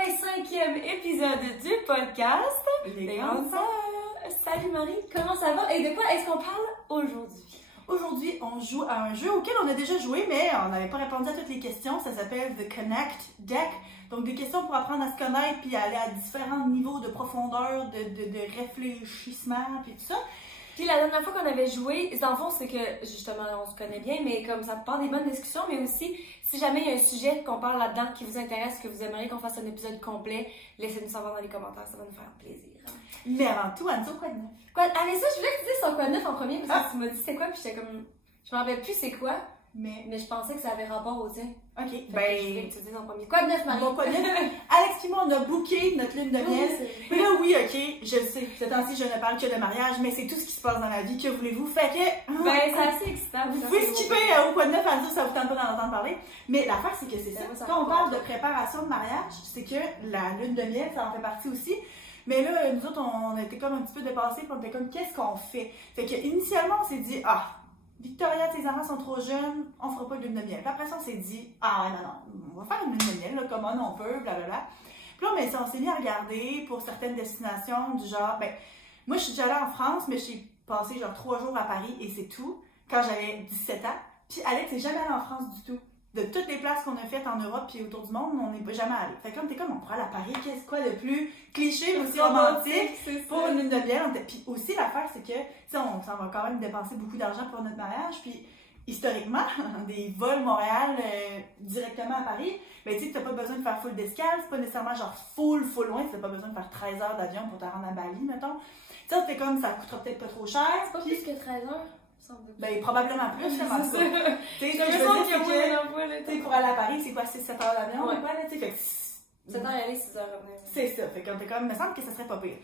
85e épisode du podcast Les Grandes Sœurs. Salut Marie, comment ça va et de quoi est-ce qu'on parle aujourd'hui? Aujourd'hui, on joue à un jeu auquel on a déjà joué, mais on n'avait pas répondu à toutes les questions. Ça s'appelle The Connect Deck. Donc, des questions pour apprendre à se connaître puis aller à différents niveaux de profondeur, de réfléchissement puis tout ça. Puis la dernière fois qu'on avait joué, dans le fond, c'est que justement on se connaît bien, mais comme ça part des bonnes discussions, mais aussi si jamais il y a un sujet qu'on parle là-dedans qui vous intéresse, que vous aimeriez qu'on fasse un épisode complet, laissez-nous savoir dans les commentaires, ça va nous faire plaisir. Mais avant tout, Anso, quoi de neuf? Allez, ça, je voulais que tu dises son quoi de neuf en premier, parce que tu m'as dit c'est quoi, puis j'étais comme, je m'en rappelle plus c'est quoi, mais je pensais que ça avait rapport au tien. Ok, je voulais que tu dises en premier. Quoi de neuf, Marie? Bon, quoi de neuf? Alex et moi, on a booké notre lune de miel. Mais là, oui, ok, je le sais, ce temps-ci, je ne parle que de mariage, mais c'est tout ce qui se passe dans la vie, que voulez-vous? Fait que... Ben, c'est assez excitant. Vous pouvez skipper au quoi de neuf, Anso, ça vous tente pas d'en entendre parler. Mais l'affaire, c'est que c'est ça. Quand on parle de préparation de mariage, c'est que la lune de miel, ça en fait partie aussi. Mais là, nous autres, on était comme un petit peu dépassés, puis on était comme, qu'est-ce qu'on fait? Fait que initialement, on s'est dit, Victoria, tes enfants sont trop jeunes, on fera pas de lune de miel. Puis après ça, on s'est dit, non, on va faire une lune de miel, là, comment on peut, blablabla. Puis là, on s'est mis à regarder pour certaines destinations du genre, moi, je suis déjà allée en France, mais j'ai passé genre 3 jours à Paris et c'est tout, quand j'avais 17 ans. Puis Alex n'est jamais allé en France du tout. De toutes les places qu'on a faites en Europe puis autour du monde, on n'est jamais allé. Fait que t'es comme, on pourrait aller à Paris, qu'est-ce quoi de plus cliché, mais aussi romantique pour une lune de miel. Puis aussi, l'affaire, c'est que, on va quand même dépenser beaucoup d'argent pour notre mariage. Puis, historiquement, des vols Montréal directement à Paris, tu sais, t'as pas besoin de faire full d'escale, c'est pas nécessairement genre full loin, t'as pas besoin de faire 13 heures d'avion pour te rendre à Bali, mettons. Tu sais, c'est comme, ça coûtera peut-être pas trop cher. C'est pas plus que 13 heures? Probablement plus, je pense ça. Tu sais, pour aller à Paris, c'est quoi, 6-7 heures d'avion? Ouais. Tu sais, 7 heures y aller, 6 heures revenir. C'est ça. Fait que t'es comme, il me semble que ça serait pas pire.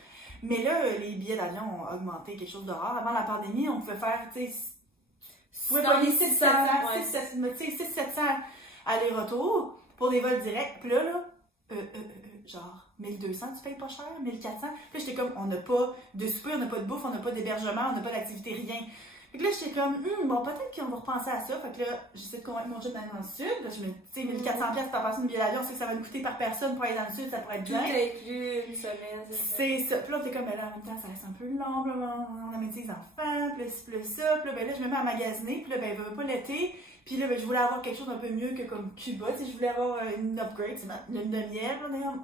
Mais là, les billets d'avion ont augmenté quelque chose de rare. Avant la pandémie, on pouvait faire, tu sais, tu pouvais payer 600-700 aller-retour pour des vols directs. Puis là, genre 1200, tu payes pas cher, 1400. Puis j'étais comme, on n'a pas de souper, on n'a pas de bouffe, on n'a pas d'hébergement, on n'a pas d'activité, rien. Fait que là, j'étais comme, peut-être qu'on va repenser à ça. Fait que là, j'essaie de convaincre mon chum d'aller dans le sud. Là, je me dis, tu sais, 1400 pièces pour passer une billet d'avion, c'est que ça va nous coûter par personne pour aller dans le sud, ça pourrait être bien. Tout inclus, une semaine. C'est ça. Puis là, t'es comme, là, en même temps, ça reste un peu long, on a mis des enfants, plus ça. Puis là, je me mets à magasiner. Puis là, je veux pas l'été. Puis là, je voulais avoir quelque chose d'un peu mieux que comme Cuba. Tu sais, je voulais avoir une upgrade, c'est ma lune de miel. Puis là, on est comme,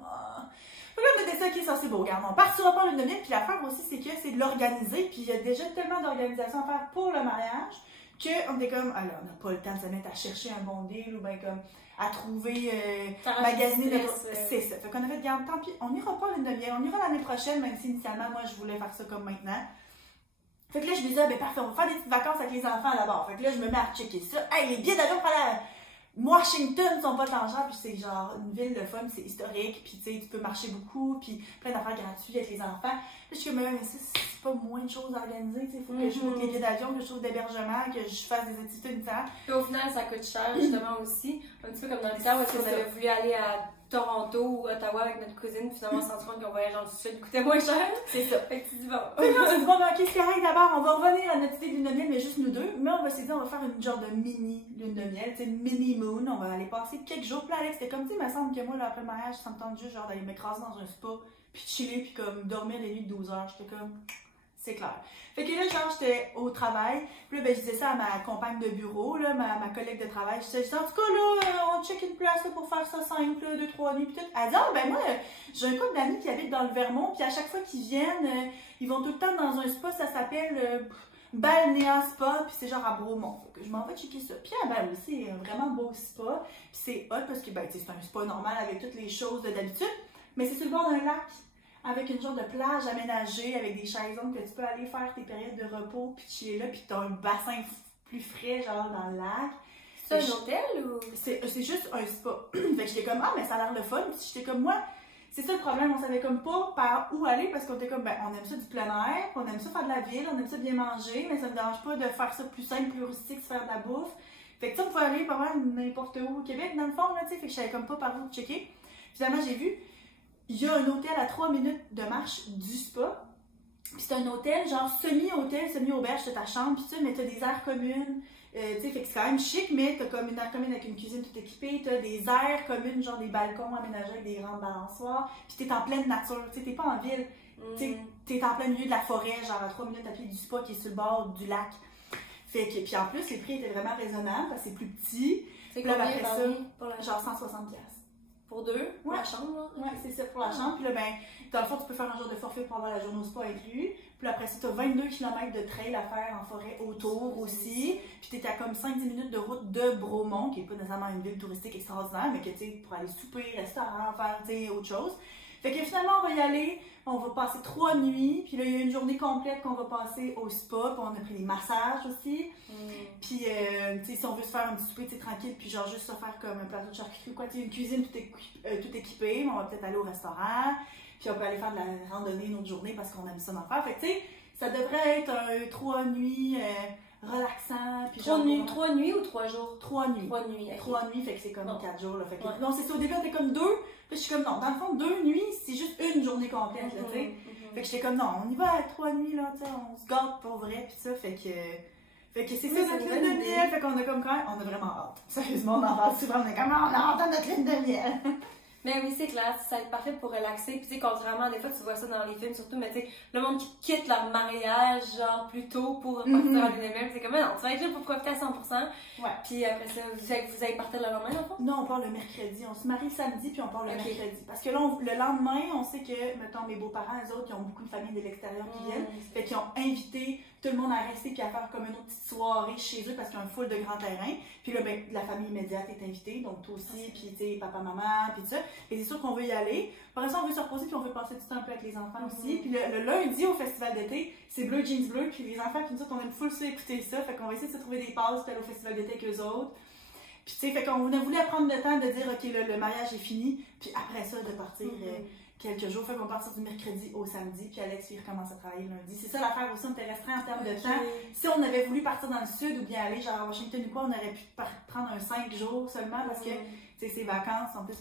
Puis là, on a décidé, ok, ça c'est beau, regarde, on partira pas en lune de miel. Puis l'affaire aussi, c'est que c'est de l'organiser. Puis il y a déjà tellement d'organisation à faire pour le mariage qu'on était comme, on n'a pas le temps de se mettre à chercher un bon deal ou bien comme à trouver, magasiner notre. C'est ça. Fait qu'on avait dit, regarde, tant pis, on n'ira pas en lune de miel, on ira l'année prochaine, même si initialement, moi, je voulais faire ça comme maintenant. Fait que là, je me disais, parfait, on va faire des petites vacances avec les enfants d'abord. Fait que là, je me mets à checker ça. Hey, les billets d'avion pour aller à Washington sont pas tant chers, puis c'est genre une ville de fun, c'est historique, puis tu sais, tu peux marcher beaucoup, puis plein d'affaires gratuites avec les enfants. Là, je suis comme, mais c'est pas moins de choses à organiser, tu sais, il faut que je trouve des billets d'avion, que je trouve d'hébergement, que je fasse des activités unitaires. Puis au final, ça coûte cher, justement, aussi. Un petit peu comme dans le temps où on avait voulu aller à Toronto ou Ottawa avec notre cousine, puis finalement on s'est rendu compte qu'on voyage dans le sud, il coûtait moins cher. C'est ça. Fait que tu dis bon. On dit bon, ok, c'est correct d'abord, on va revenir à notre idée de lune de miel, mais juste nous deux. Mais on va se dire, on va faire une genre de mini lune de miel, tu sais, une mini moon. On va aller passer quelques jours. Puis là, Alex, c'était comme, tu sais, il me semble que moi, là, après le mariage, ça me tente juste genre d'aller m'écraser dans un spa, puis chiller, puis comme dormir les nuits de 12 heures. J'étais comme, c'est clair. Fait que là, genre, j'étais au travail. Puis là, je disais ça à ma compagne de bureau, là, ma collègue de travail. Je disais, en tout cas, là, on check une place là, pour faire ça simple, 2-3 nuits, puis tout. Elle dit, moi, j'ai un couple d'amis qui habitent dans le Vermont, puis à chaque fois qu'ils viennent, ils vont tout le temps dans un spa, ça s'appelle Balnéa Spa, puis c'est genre à Bromont. Fait que je m'en vais checker ça. Puis c'est un vraiment beau spa, puis c'est hot parce que, c'est un spa normal avec toutes les choses d'habitude, mais c'est sur le bord d'un lac, avec une genre de plage aménagée, avec des chaises que tu peux aller faire tes périodes de repos, puis tu es là, puis tu as un bassin plus frais, genre dans le lac. C'est un hôtel ou? C'est juste un spa. Fait que j'étais comme, mais ça a l'air le fun. Puis j'étais comme, moi, c'est ça le problème, on savait comme pas par où aller, parce qu'on était comme, on aime ça du plein air, on aime ça faire de la ville, on aime ça bien manger, mais ça me dérange pas de faire ça plus simple, plus rustique, se faire de la bouffe. Fait que ça, on pouvait aller pas mal n'importe où au Québec, dans le fond, là, tu sais, fait que je savais comme pas par où checker. Finalement, j'ai vu, il y a un hôtel à 3 minutes de marche du spa. Puis c'est un hôtel, genre semi-hôtel, semi-auberge, c'est ta chambre, puis ça, mais t'as des aires communes. Tu sais, fait que c'est quand même chic, mais t'as comme une aire commune avec une cuisine toute équipée, t'as des aires communes, genre des balcons aménagés avec des grandes balançoires, puis t'es en pleine nature, tu sais, t'es pas en ville, t'es en plein milieu de la forêt, genre à 3 minutes à pied du spa qui est sur le bord du lac. Fait que, puis en plus, les prix étaient vraiment raisonnables, parce que c'est plus petit. C'est puis là, combien après par ça, nuit pour la genre 160$. Pour deux? Pour la chambre, là? Ouais, c'est ça, pour la chambre. Puis là, ben, dans le fond, tu peux faire un jour de forfait pour avoir la journée au spa inclus. Puis après ça, tu as 22 km de trail à faire en forêt autour aussi. Puis tu es à comme 5-10 minutes de route de Bromont, qui n'est pas nécessairement une ville touristique extraordinaire, mais que tu sais, pour aller souper, restaurant, faire autre chose. Fait que finalement, on va y aller, on va passer 3 nuits, puis là, il y a une journée complète qu'on va passer au spa, puis on a pris des massages aussi. Puis, tu sais, si on veut se faire un petit souper, tu sais, tranquille, puis genre juste se faire comme un plateau de charcuterie ou quoi, tu sais, une cuisine tout équipée, mais on va peut-être aller au restaurant, puis on peut aller faire de la randonnée une autre journée parce qu'on aime ça d'en faire. Fait que, tu sais, ça devrait être 3 nuits relaxant. 3 nuits ou 3 jours? 3 nuits. 3 nuits. Okay. 3 nuits, fait que c'est comme 4 jours. Là, fait que, non, c'est ça, au début, on était comme 2. Puis je suis comme, non, dans le fond, 2 nuits, c'est juste une journée complète, là, tu sais. Fait que j'étais comme, non, on y va à 3 nuits, là, tu sais, on se gâte pour vrai, pis ça, fait que c'est ça, notre lune de miel. Fait qu'on a comme quand même, on a vraiment hâte. Sérieusement, on en parle souvent, on est comme, on a hâte à notre lune de miel. Mais oui, c'est clair, ça va être parfait pour relaxer. Puis tu sais, contrairement à des fois, tu vois ça dans les films, surtout, mais tu sais, le monde qui quitte leur mariage, genre, plus tôt pour partir à l'une de miel, c'est comme, non, tu vas être là pour profiter à 100%. Ouais. Puis après ça, vous allez partir le lendemain, dans le fond? Non, on part le mercredi. On se marie le samedi, puis on part le mercredi. Parce que là, le lendemain, on sait que, mettons, mes beaux-parents, eux autres, ils ont beaucoup de familles de l'extérieur qui viennent. Fait qu'ils ont invité tout le monde à rester puis à faire comme une autre petite soirée chez eux parce qu'ils ont une foule de grands terrains. Puis là, ben, la famille immédiate est invitée, donc toi aussi, puis tu sais, papa, maman, puis tout ça. Et c'est sûr qu'on veut y aller. Par exemple, on veut se reposer puis on veut passer du temps un peu avec les enfants aussi. Puis le lundi au festival d'été, c'est Bleu Jeans Bleu, puis les enfants, puis nous autres, on aime full ça écouter ça. Fait qu'on va essayer de se trouver des passes pour aller au festival d'été avec eux autres. Puis tu sais, fait qu'on a voulu prendre le temps de dire, OK, le mariage est fini, puis après ça, de partir quelques jours. Fait qu'on part du mercredi au samedi, puis Alex, il recommence à travailler lundi. C'est ça l'affaire aussi, on était restreint en termes de temps. Si on avait voulu partir dans le sud ou bien aller genre à Washington ou quoi, on aurait pu prendre un 5 jours seulement parce que, tu sais, c'est vacances en plus.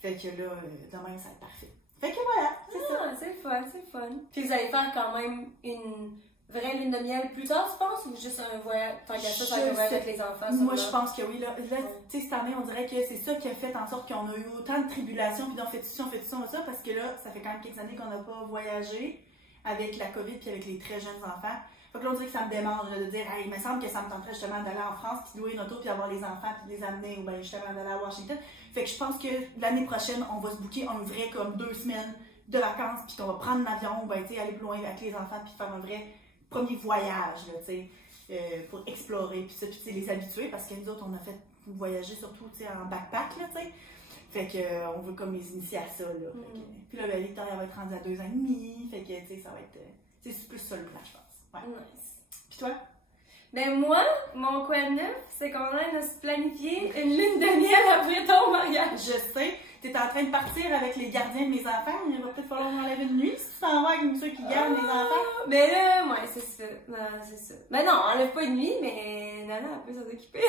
Fait que là, demain, ça va être parfait. Fait que voilà, c'est ça. C'est fun, c'est fun. Puis vous allez faire quand même une vraie lune de miel plus tard, tu penses, ou juste un voyage, tant qu'à ça, un voyage avec les enfants? Moi, je pense que oui. Là tu sais, cette année, on dirait que c'est ça qui a fait en sorte qu'on a eu autant de tribulations, puis on fait tout ça, parce que là, ça fait quand même quelques années qu'on n'a pas voyagé avec la COVID, puis avec les très jeunes enfants. Fait que là, on dirait que ça me démange de dire, hey, il me semble que ça me tenterait justement d'aller en France, puis louer une auto, puis avoir les enfants, puis les amener, ou bien justement d'aller à Washington. Fait que je pense que l'année prochaine, on va se booker un vrai, comme 2 semaines de vacances, puis qu'on va prendre l'avion, ou bien, tu sais, aller plus loin avec les enfants, puis faire un vrai premier voyage, là, tu sais, pour explorer, puis ça, puis les habituer, parce que nous autres, on a fait voyager surtout, tu sais, en backpack, là, tu sais. Fait que, on veut comme les initier à ça, là. Puis là, ben, Victoria va être rendue à 2 ans et demi, fait que, tu sais, ça va être, c'est plus ça le plan, je pense. Ouais. Nice. Puis toi? Ben moi, mon quoi de neuf, c'est qu'on a de se planifier une lune de miel après ton mariage. Je sais, t'es en train de partir avec les gardiens de mes enfants, il va peut-être falloir m'enlever une nuit si tu t'en vas avec ceux qui gardent mes enfants. Ben là, ouais, c'est ça. C'est ça. Ben non, on enlève pas une nuit, mais Nana, elle peut s'en occuper.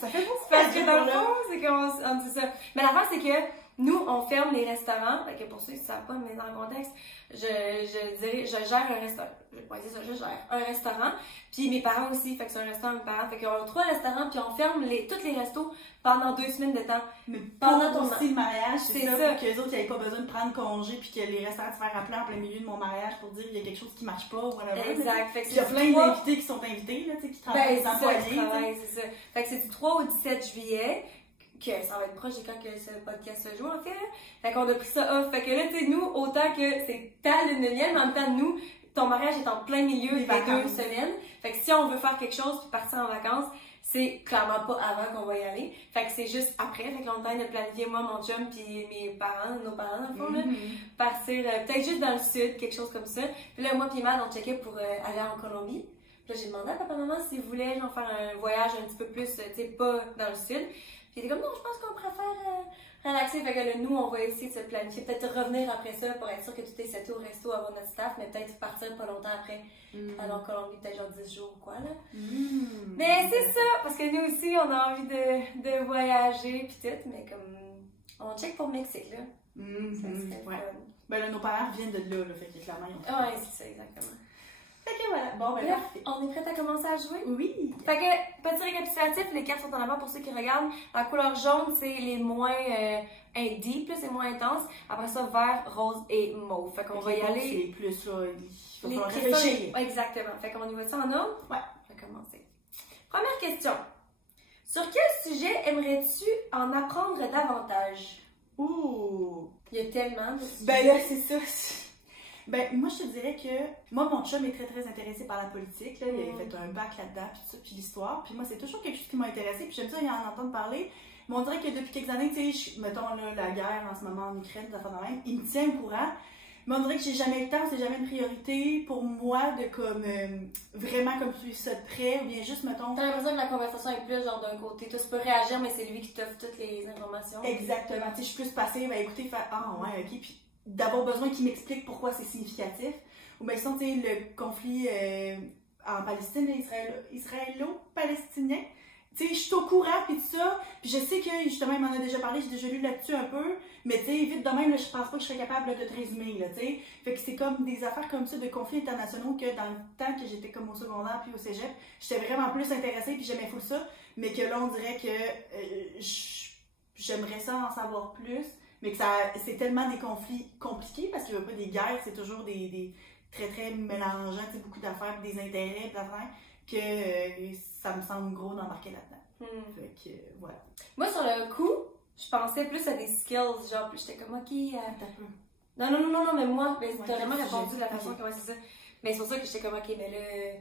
Ça fait beaucoup. Parce que dans le fond, c'est qu'on dit ça. Mais l'affaire, c'est que nous, on ferme les restaurants. Fait que pour ceux qui ne savent pas, mais dans le contexte, je gère un restaurant. Je gère un restaurant. Puis mes parents aussi, fait que c'est un restaurant, mes parents. Fait qu'on a 3 restaurants, puis on ferme tous les restos pendant 2 semaines de temps. Mais pendant ton aussi le mariage, c'est ça, pour qu'eux autres n'avaient pas besoin de prendre congé, puis que les restaurants se fassent rappeler en plein milieu de mon mariage pour dire qu'il y a quelque chose qui marche pas, ou whatever. Exact. Fait que il y a plein d'invités qui sont invités, là, tu sais, qui travaillent, des employés. C'est ça. Fait que c'est du 3 au 17 juillet. Que ça va être proche de quand que ce podcast se joue, en fait. Fait qu'on a pris ça off. Fait que là, tu sais, nous, autant que c'est ta lune de miel, mais en même temps, nous, ton mariage est en plein milieu des 2 semaines. Fait que si on veut faire quelque chose puis partir en vacances, c'est clairement pas avant qu'on va y aller. Fait que c'est juste après. Fait que là, on est en train de planifier, moi, mon chum, puis mes parents, nos parents, dans le fond, là, partir peut-être juste dans le sud, quelque chose comme ça. Puis là, moi puis Matt, on checkait pour aller en Colombie. Puis là, j'ai demandé à papa-maman s'ils voulaient genre faire un voyage un petit peu plus, tu sais, pas dans le sud. Puis il était comme, non, je pense qu'on préfère relaxer. Fait que là, nous, on va essayer de se planifier. Peut-être revenir après ça pour être sûr que tout est seté au resto, avoir notre staff, mais peut-être partir pas longtemps après. Aller en Colombie, peut-être genre 10 jours ou quoi, là. Mais c'est ça, parce que nous aussi, on a envie de voyager, pis tout, mais comme, on check pour le Mexique, là. Ça serait fun. Ben là, nos parents viennent de là, fait que clairement, ils ont ouais, c'est ça, exactement. Fait que voilà. Bon, ben, parfait. On est prêt à commencer à jouer? Oui. Fait que, petit récapitulatif, les cartes sont en avant pour ceux qui regardent. La couleur jaune, c'est les moins deep, c'est moins intense. Après ça, vert, rose et mauve. Fait qu'on va y aller. C'est plus ça. Il Les faut réfléchir. Exactement. Fait qu'on y va ça en ordre? Ouais. On va commencer. Première question. Sur quel sujet aimerais-tu en apprendre davantage? Ouh! Il y a tellement de sujets. Ben là, c'est ça. Ben, moi, je te dirais que moi, mon chum est très, très intéressé par la politique. Là. Il a fait un bac là-dedans, puis tout ça, puis l'histoire. Puis moi, c'est toujours quelque chose qui m'a intéressé. Puis j'aime ça en entendre parler. Mais on dirait que depuis quelques années, tu sais, mettons là, la guerre en ce moment en Ukraine, même, il me tient au courant. Mais on dirait que j'ai jamais le temps, c'est jamais une priorité pour moi de comme vraiment comme suivre ça de près, ou bien juste, mettons. T'as l'impression que la conversation est plus genre d'un côté. Toi, tu peux réagir, mais c'est lui qui t'offre toutes les informations. Exactement. Tu sais, je suis plus passive à écouter, faire ah ouais, ok, puis d'avoir besoin qu'il m'explique pourquoi c'est significatif. Ou bien sinon, tu sais, le conflit en Palestine, israélo-palestinien. Tu sais, je suis au courant, puis tout ça. Puis je sais que, justement, il m'en a déjà parlé, j'ai déjà lu là-dessus un peu. Mais tu sais, vite de même, là, je pense pas que je serais capable là, de te résumer, là, tu sais. Fait que c'est comme des affaires comme ça, de conflits internationaux, que dans le temps que j'étais comme au secondaire puis au cégep, j'étais vraiment plus intéressée, puis j'aimais full ça. Mais que là, on dirait que j'aimerais ça en savoir plus. Mais que c'est tellement des conflits compliqués, parce qu'il n'y a pas des guerres, c'est toujours des très, très mélangeants, tu sais, beaucoup d'affaires, des intérêts, d'affaires, que ça me semble gros d'embarquer là-dedans. Fait que, voilà. Moi, sur le coup, je pensais plus à des skills, genre, plus j'étais comme, ok, Non, mais moi, ben, t'as vraiment répondu de la façon comment c'est ça. Mais c'est pour ça que j'étais comme, ok, mais là,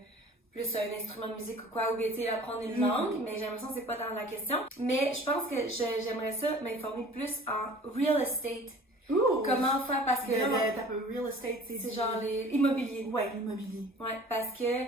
plus un instrument de musique ou quoi, ou bien, tu sais, apprendre une langue, mais j'ai l'impression que c'est pas dans la question. Mais je pense que j'aimerais ça m'informer plus en real estate. Ouh! Comment faire, parce que là, t'as peu real estate, c'est genre les immobiliers. Ouais, l'immobilier. Ouais, parce que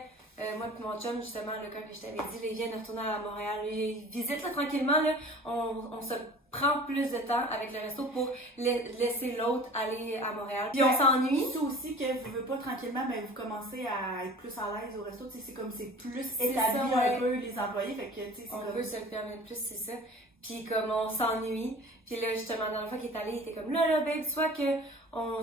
moi et mon chum, justement, là, comme je t'avais dit, il vient de retourner à Montréal. Il visite là, tranquillement, là, on se prend plus de temps avec le resto pour laisser l'autre aller à Montréal. Puis on s'ennuie. C'est aussi que vous ne voulez pas tranquillement, mais vous commencez à être plus à l'aise au resto. C'est comme c'est plus établi un peu les employés. Fait que, c'est on comme... veut se le permettre plus, c'est ça. Puis comme on s'ennuie. Puis là, justement, dans la fois qu'il est allé, il était comme là, babe, soit que on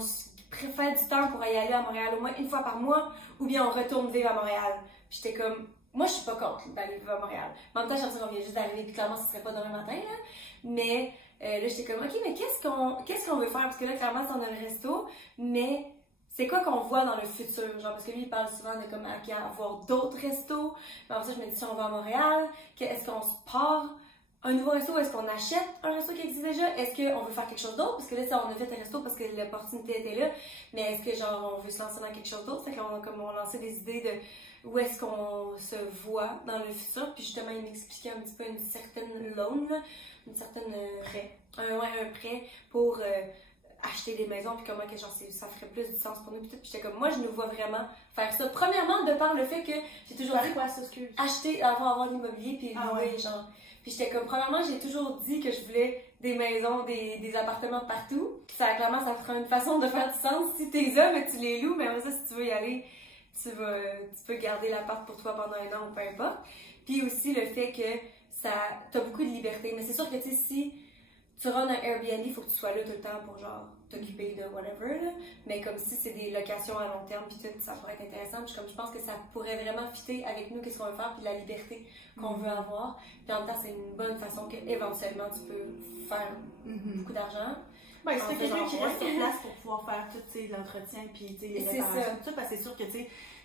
préfère du temps pour y aller à Montréal au moins une fois par mois, ou bien on retourne vivre à Montréal. Puis j'étais comme, moi je suis pas contre d'aller vivre à Montréal. En même temps, j'ai l'impression qu'on vient juste d'arriver, puis clairement, ce serait pas demain matin, là. Mais là, j'étais comme, ok, mais qu'est-ce qu'on veut faire? Parce que là, clairement, c'est on a le resto, mais c'est quoi qu'on voit dans le futur? Genre, parce que lui, il parle souvent de comme avoir d'autres restos. Mais après ça, je me dis, si on va à Montréal, est-ce qu'on se part un nouveau resto? Est-ce qu'on achète un resto qui existe déjà? Est-ce qu'on veut faire quelque chose d'autre? Parce que là, ça, on a fait un resto parce que l'opportunité était là. Mais est-ce que, genre, on veut se lancer dans quelque chose d'autre? Fait qu'on a lancé des idées de où est-ce qu'on se voit dans le futur. Puis justement, il m'expliquait un petit peu une certaine loan, là, une certaine prêt. Un prêt pour acheter des maisons, puis comment que genre, ça ferait plus du sens pour nous. Puis j'étais comme, moi, je nous vois vraiment faire ça. Premièrement, de par le fait que j'ai toujours dit quoi, ça, excuse? Acheter, avoir l'immobilier, puis louer, genre. Puis j'étais comme, premièrement, j'ai toujours dit que je voulais des maisons, des appartements partout. Puis ça, clairement, ça fera une façon de faire du sens. Si t'es là, mais tu les loues, mais après ça, si tu veux y aller, tu peux garder l'appart pour toi pendant un an ou peu importe. Puis aussi le fait que t'as beaucoup de liberté. Mais c'est sûr que, tu sais, si tu runs un Airbnb, il faut que tu sois là tout le temps pour, genre, t'occuper de whatever, là. Mais comme si c'est des locations à long terme, puis tout, ça pourrait être intéressant. Puis comme je pense que ça pourrait vraiment fitter avec nous, qu'est-ce qu'on veut faire, puis la liberté qu'on veut avoir. Puis en même temps, c'est une bonne façon qu'éventuellement, tu peux faire beaucoup d'argent. Ouais, c'est quelqu'un qui reste sur place pour pouvoir faire tout l'entretien, puis les réparations, tout ça, parce que c'est sûr que,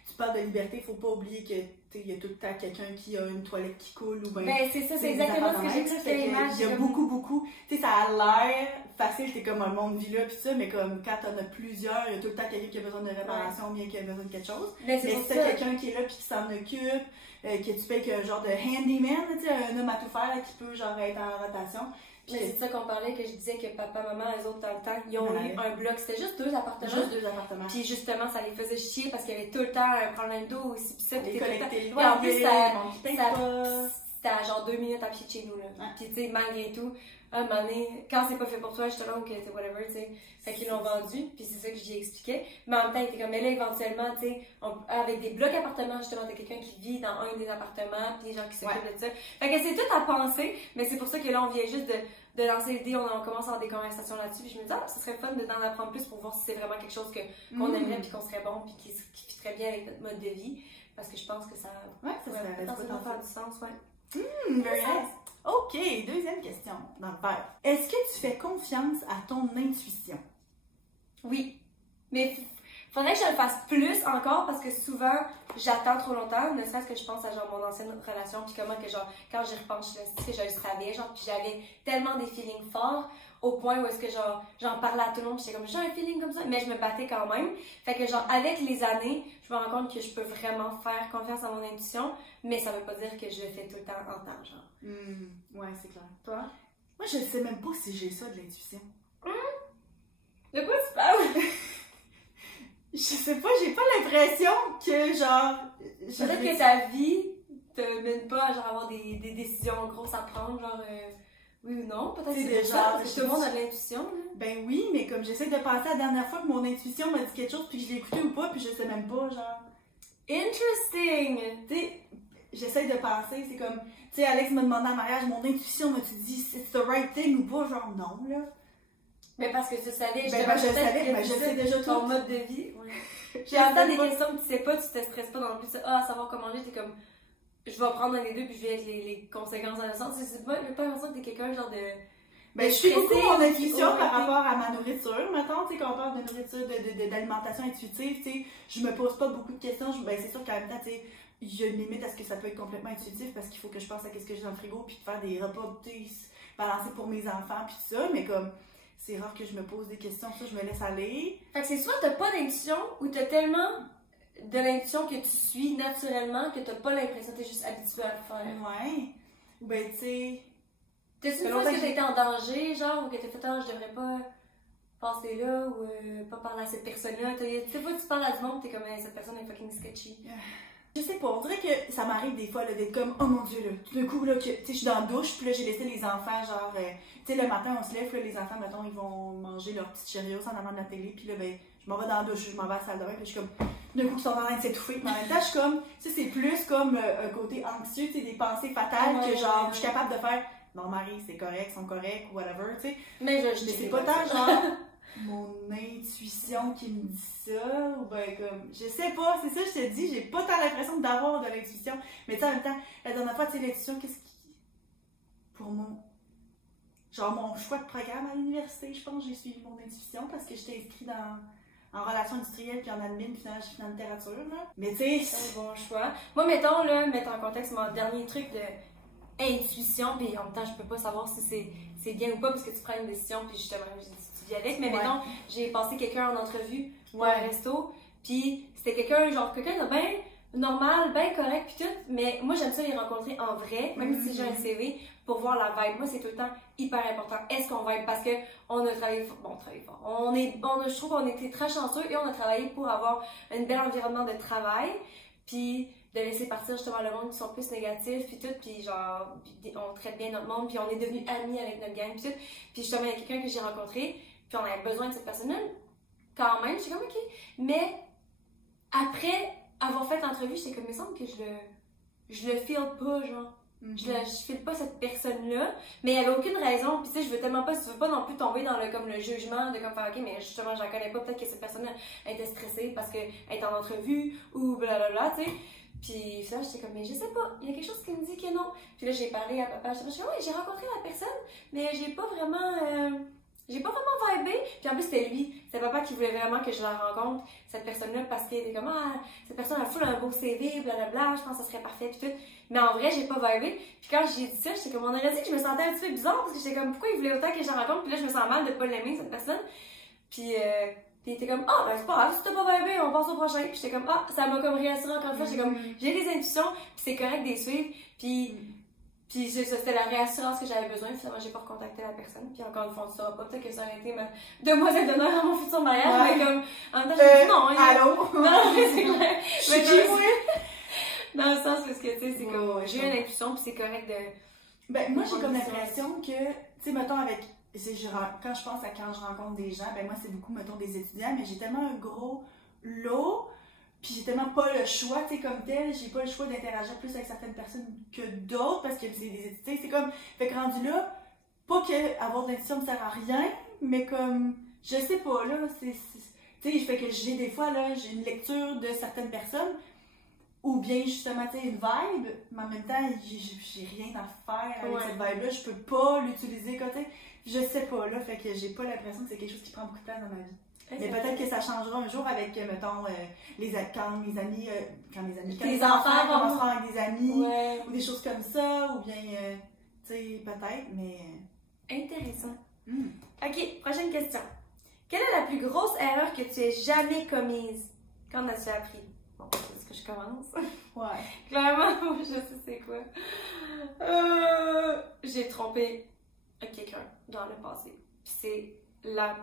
tu parles de liberté, il faut pas oublier que il y a tout le temps quelqu'un qui a une toilette qui coule ou bien. Ben, c'est ça, c'est exactement ce que j'ai cru que l'image. Il y a beaucoup. Tu sais, ça a l'air facile, c'est comme un monde villa pis ça, mais comme quand t'en as plusieurs, il y a tout le temps quelqu'un qui a besoin de réparation ou bien qui a besoin de quelque chose. Mais si t'as quelqu'un qui est là puis qui s'en occupe, que tu payes qu'un genre de handyman, tu sais, un homme à tout faire qui peut genre être en rotation. Mais c'est ça qu'on parlait, que je disais que papa, maman, eux autres, dans le temps, ils ont eu un bloc. C'était juste 2 appartements. Juste 2 appartements. Puis justement, ça les faisait chier parce qu'il y avait tout le temps un problème d'eau aussi. Puis ça, les collecter et en plus, c'était à genre 2 minutes à pied de chez nous, là. Puis tu sais, malgré tout, à un moment donné, quand c'est pas fait pour toi, justement, ou que c'est whatever, tu sais, fait qu'ils l'ont vendu, puis c'est ça que j'y expliquais. Mais en même temps, il était comme, mais là, éventuellement, tu sais, avec des blocs appartements, justement, t'as quelqu'un qui vit dans un des appartements, puis des gens qui s'occupent de ça. Fait que c'est tout à penser, mais c'est pour ça que là, on vient juste de lancer l'idée, on commence à avoir des conversations là-dessus, puis je me dis, ah, ce serait fun d'en apprendre plus pour voir si c'est vraiment quelque chose qu'on aimerait, puis qu'on serait bon, puis qui fitterait bien avec notre mode de vie, parce que je pense que ça serait faire du sens, Very nice. OK, deuxième question dans le verre. Est-ce que tu fais confiance à ton intuition? Oui, mais faudrait que je le fasse plus encore parce que souvent, j'attends trop longtemps, ne serait-ce que je pense à genre mon ancienne relation, puis comment que genre, quand j'y repense, je le savais, genre, puis j'avais tellement des feelings forts au point où est-ce que genre, j'en parlais à tout le monde, puis j'étais comme, j'ai un feeling comme ça, mais je me battais quand même. Fait que genre, avec les années, je me rends compte que je peux vraiment faire confiance à mon intuition, mais ça veut pas dire que je le fais tout le temps en temps, genre. Ouais, c'est clair. Toi? Moi, je sais même pas si j'ai ça de l'intuition. De quoi tu parles? Je sais pas, j'ai pas l'impression que genre... Peut-être que ta vie te mène pas à genre avoir des décisions grosses à prendre, genre oui ou non, peut-être que c'est ça, parce que tout le monde a de l'intuition. Ben oui, mais comme j'essaie de penser à la dernière fois que mon intuition m'a dit quelque chose puis que je l'ai écouté ou pas, puis je sais même pas, genre... Interesting! Tu sais, j'essaie de penser, c'est comme... Tu sais, Alex m'a demandé en mariage, mon intuition m'a-tu dit c'est the right thing ou pas, genre non, là. Mais parce que tu savais, je sais déjà tout. Ton mode de vie. Ouais. J'ai entendu des questions que tu sais pas, tu te stresses pas non plus. À savoir comment manger, t'es comme, je vais prendre un des deux puis je vais être les conséquences dans le sens. C'est pas l'impression que t'es quelqu'un genre de. Ben, je suis beaucoup mon intuition par rapport à ma nourriture. Mettons, tu sais, quand on parle de nourriture, d'alimentation intuitive, tu sais, je me pose pas beaucoup de questions. Ben, c'est sûr qu'en même temps, tu sais, il y a une limite à ce que ça peut être complètement intuitif parce qu'il faut que je pense à ce que j'ai dans le frigo puis de faire des repas, balancés pour mes enfants puis tout ça, mais comme. C'est rare que je me pose des questions, ça, je me laisse aller. Fait que c'est soit t'as pas d'intuition ou t'as tellement de l'intuition que tu suis naturellement que t'as pas l'impression que t'es juste habitué à le faire. Ouais. Ou ben, tu sais. T'as-tu une fois que t'as été en danger, genre, ou que t'as fait, je devrais pas passer là, ou pas parler à cette personne-là? Tu sais pas, tu parles à du monde, t'es comme, cette personne est fucking sketchy. Je sais pas, on dirait que ça m'arrive des fois d'être comme, oh mon dieu, là, tout d'un coup, là, tu sais, je suis dans la douche, puis là, j'ai laissé les enfants, genre, tu sais, le matin, on se lève, là, les enfants, mettons, ils vont manger leurs petites Cheerios en avant de la télé, puis là, ben, je m'en vais dans la douche, je m'en vais à la salle de bain, puis je suis comme, d'un coup, ils sont en train de s'étouffer, mais en même temps, je suis comme, ça, c'est plus comme un côté anxieux, tu sais, des pensées fatales, que genre, je suis capable de faire, non, Marie, c'est correct, ils sont corrects, ou whatever, tu sais. Mais c'est pas tant, genre, mon intuition qui me dit ça, ou ben comme, je sais pas, c'est ça je te dis, j'ai pas tant l'impression d'avoir de l'intuition, mais tu sais en même temps, la dernière fois, tu sais, l'intuition, qu'est-ce qui, pour mon choix de programme à l'université, je pense, j'ai suivi mon intuition parce que j'étais inscrite en relations industrielles puis en admin puis je suis en littérature, là. Mais tu sais, c'est un bon choix. Moi, mettons en contexte mon dernier truc de intuition, puis en même temps, je peux pas savoir si c'est bien ou pas parce que tu prends une décision, puis justement, tu vis avec. Mais mettons, j'ai passé quelqu'un en entrevue pour un resto, puis c'était quelqu'un de bien normal, bien correct, puis tout. Mais moi, j'aime ça les rencontrer en vrai, même si j'ai un CV, pour voir la vibe. Moi, c'est tout le temps hyper important. Est-ce qu'on vibe? Parce que on a travaillé fort. Bon, travaillé fort. Je trouve qu'on était très chanceux et on a travaillé pour avoir un bel environnement de travail, puis de laisser partir justement le monde qui sont plus négatifs, puis tout, puis genre, on traite bien notre monde, puis on est devenus amis avec notre gang, puis tout. Puis justement, il y a quelqu'un que j'ai rencontré, puis on avait besoin de cette personne-là, quand même, j'étais comme, ok. Mais, après avoir fait l'entrevue, j'étais comme, il me semble que je le feel pas, genre. Je file pas cette personne-là, mais il y avait aucune raison, puis tu sais, je veux pas non plus tomber dans le jugement de comme faire, ok, mais justement, j'en connais pas, peut-être que cette personne était stressée parce qu'elle est en entrevue, ou blablabla, tu sais. Puis là, j'étais comme, mais je sais pas, il y a quelque chose qui me dit que non. Puis là, j'ai parlé à papa, je suis comme, ouais, j'ai rencontré la personne, mais j'ai pas vraiment vibé. Puis en plus, c'était lui, c'est papa qui voulait vraiment que je la rencontre, cette personne-là, parce qu'il était comme, cette personne a full un beau CV, blablabla, je pense que ça serait parfait, puis tout. Mais en vrai, j'ai pas vibé. Puis quand j'ai dit ça, j'étais comme, on aurait dit que je me sentais un petit peu bizarre, parce que j'étais comme, pourquoi il voulait autant que je la rencontre, puis là, je me sens mal de pas l'aimer, cette personne. Puis il était comme, ben c'est pas grave, si t'as pas vibé, on passe au prochain. Puis j'étais comme, ça m'a comme réassuré encore une fois, j'étais comme, j'ai des intuitions, puis c'est correct de les suivre, puis c'était la réassurance que j'avais besoin. Finalement, j'ai pas recontacté la personne. Puis encore une fois, on ne saura pas. Peut-être que ça aurait été ma demoiselle d'honneur à mon futur mariage. Mais comme, en même temps, j'ai dit non. Allô? Non, c'est clair. Dans le sens parce que, tu sais, c'est comme, j'ai une intuition, puis c'est correct de... Ben, moi, j'ai comme l'impression que, tu sais, mettons, quand je pense à quand je rencontre des gens, ben moi, c'est beaucoup, mettons, des étudiants, mais j'ai tellement un gros lot, puis j'ai tellement pas le choix, tu sais, comme tel, j'ai pas le choix d'interagir plus avec certaines personnes que d'autres, parce que c'est des étudiants, c'est comme, fait que rendu là, pas que avoir de l'intuition me sert à rien, mais comme, je sais pas, là, tu sais, fait que j'ai des fois, là, j'ai une lecture de certaines personnes, ou bien justement, tu sais, une vibe, mais en même temps, j'ai rien à faire avec cette vibe-là, je peux pas l'utiliser côté. Je sais pas, là, fait que j'ai pas l'impression que c'est quelque chose qui prend beaucoup de place dans ma vie. Mais peut-être que ça changera un jour avec, mettons, quand les enfants commenceront avec des amis, ou des choses comme ça, ou bien, tu sais, peut-être, mais... Intéressant. Ok, prochaine question. Quelle est la plus grosse erreur que tu aies jamais commise? Quand as-tu appris? Bon, est-ce que je commence? Ouais. Clairement, je sais c'est quoi. J'ai trompé quelqu'un dans le passé. Puis c'est la...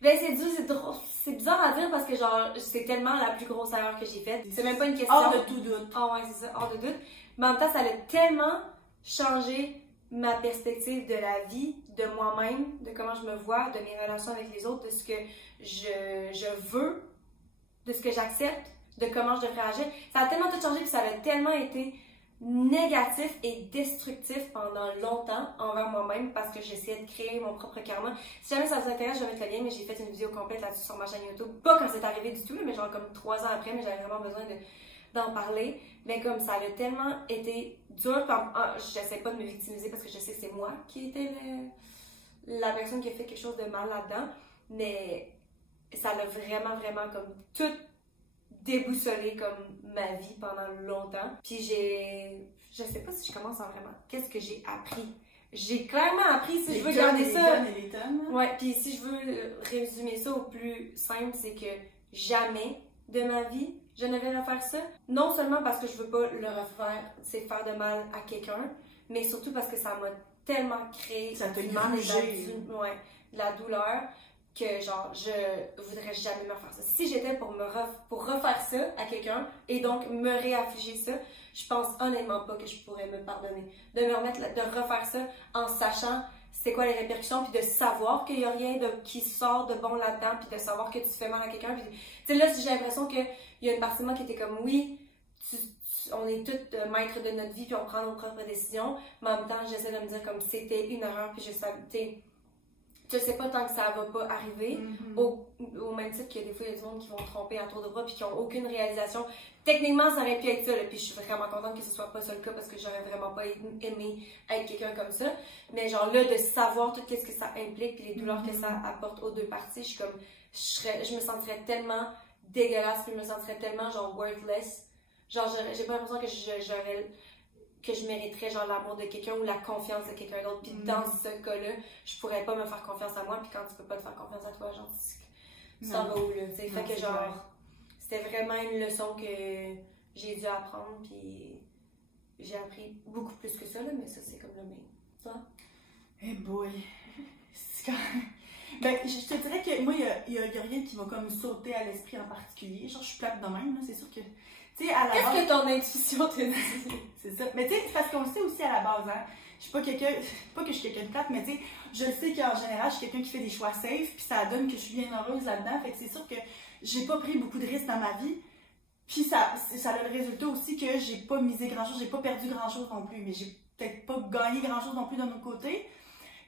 Ben c'est dur, c'est drôle, c'est bizarre à dire parce que genre, c'est tellement la plus grosse erreur que j'ai faite. C'est même pas une question... Hors de tout doute. Ah ouais, c'est ça, hors de doute. Mais en même temps, ça a tellement changé ma perspective de la vie, de moi-même, de comment je me vois, de mes relations avec les autres, de ce que je veux, de ce que j'accepte, de comment je devrais agir. Ça a tellement tout changé, puis ça a tellement été négatif et destructif pendant longtemps envers moi-même parce que j'essayais de créer mon propre karma. Si jamais ça vous intéresse, je vais mettre le lien, mais j'ai fait une vidéo complète là-dessus sur ma chaîne YouTube. Pas quand c'est arrivé du tout, là, mais genre comme 3 ans après, mais j'avais vraiment besoin d'en parler. Mais comme ça a tellement été dur, j'essaie pas de me victimiser parce que je sais que c'est moi qui étais la personne qui a fait quelque chose de mal là-dedans, mais ça l'a vraiment, vraiment comme tout déboussolé comme ma vie pendant longtemps. Puis je sais pas si je commence en vraiment. Qu'est-ce que j'ai appris? J'ai clairement appris, si je veux garder ça. Ouais, puis si je veux résumer ça au plus simple, c'est que jamais de ma vie, je ne vais refaire ça. Non seulement parce que je veux pas le refaire, c'est faire de mal à quelqu'un, mais surtout parce que ça m'a tellement créé de la douleur que genre je voudrais jamais me refaire ça. Si j'étais pour refaire ça à quelqu'un et donc me réaffliger ça, je pense honnêtement pas que je pourrais me pardonner. De me remettre, de refaire ça en sachant c'est quoi les répercussions, puis de savoir qu'il y a rien qui sort de bon là-dedans, puis de savoir que tu fais mal à quelqu'un. Tu sais, là, j'ai l'impression qu'il y a une partie de moi qui était comme, oui, on est toutes maîtres de notre vie, puis on prend nos propres décisions, mais en même temps, j'essaie de me dire comme c'était une erreur, puis je sais pas tant que ça va pas arriver, au même titre que des fois, il y a des gens qui vont tromper à tour de bras, puis qui ont aucune réalisation. Techniquement, ça aurait pu être ça, là, puis je suis vraiment contente que ce soit pas ça le cas, parce que j'aurais vraiment pas aimé être quelqu'un comme ça. Mais genre là, de savoir tout ce que ça implique, puis les douleurs que ça apporte aux deux parties, je suis comme, je me sentirais tellement dégueulasse, puis je me sentirais tellement genre worthless. Genre, j'ai pas l'impression que je mériterais genre l'amour de quelqu'un ou la confiance de quelqu'un d'autre. Puis dans ce cas-là, je pourrais pas me faire confiance à moi. Puis quand tu peux pas te faire confiance à toi, genre, ça va où là, tu sais. Fait que genre, c'était vraiment une leçon que j'ai dû apprendre. Puis j'ai appris beaucoup plus que ça, là, mais ça, c'est comme le mien. Toi? Eh boy! C'est quand même... Ben, je te dirais que moi, il y a rien qui m'a comme sauté à l'esprit en particulier. Genre, je suis plate de même, là, c'est sûr que... Qu'est-ce que ton intuition te dit? C'est ça. Mais tu sais, c'est parce qu'on le sait aussi à la base, hein. Je suis pas que je suis quelqu'un de plate, mais tu sais, je le sais qu'en général, je suis quelqu'un qui fait des choix safe, puis ça donne que je suis bien heureuse là-dedans. Fait que c'est sûr que j'ai pas pris beaucoup de risques dans ma vie. Puis ça a le résultat aussi que j'ai pas misé grand-chose, j'ai pas perdu grand-chose non plus, mais j'ai peut-être pas gagné grand-chose non plus d'un autre côté.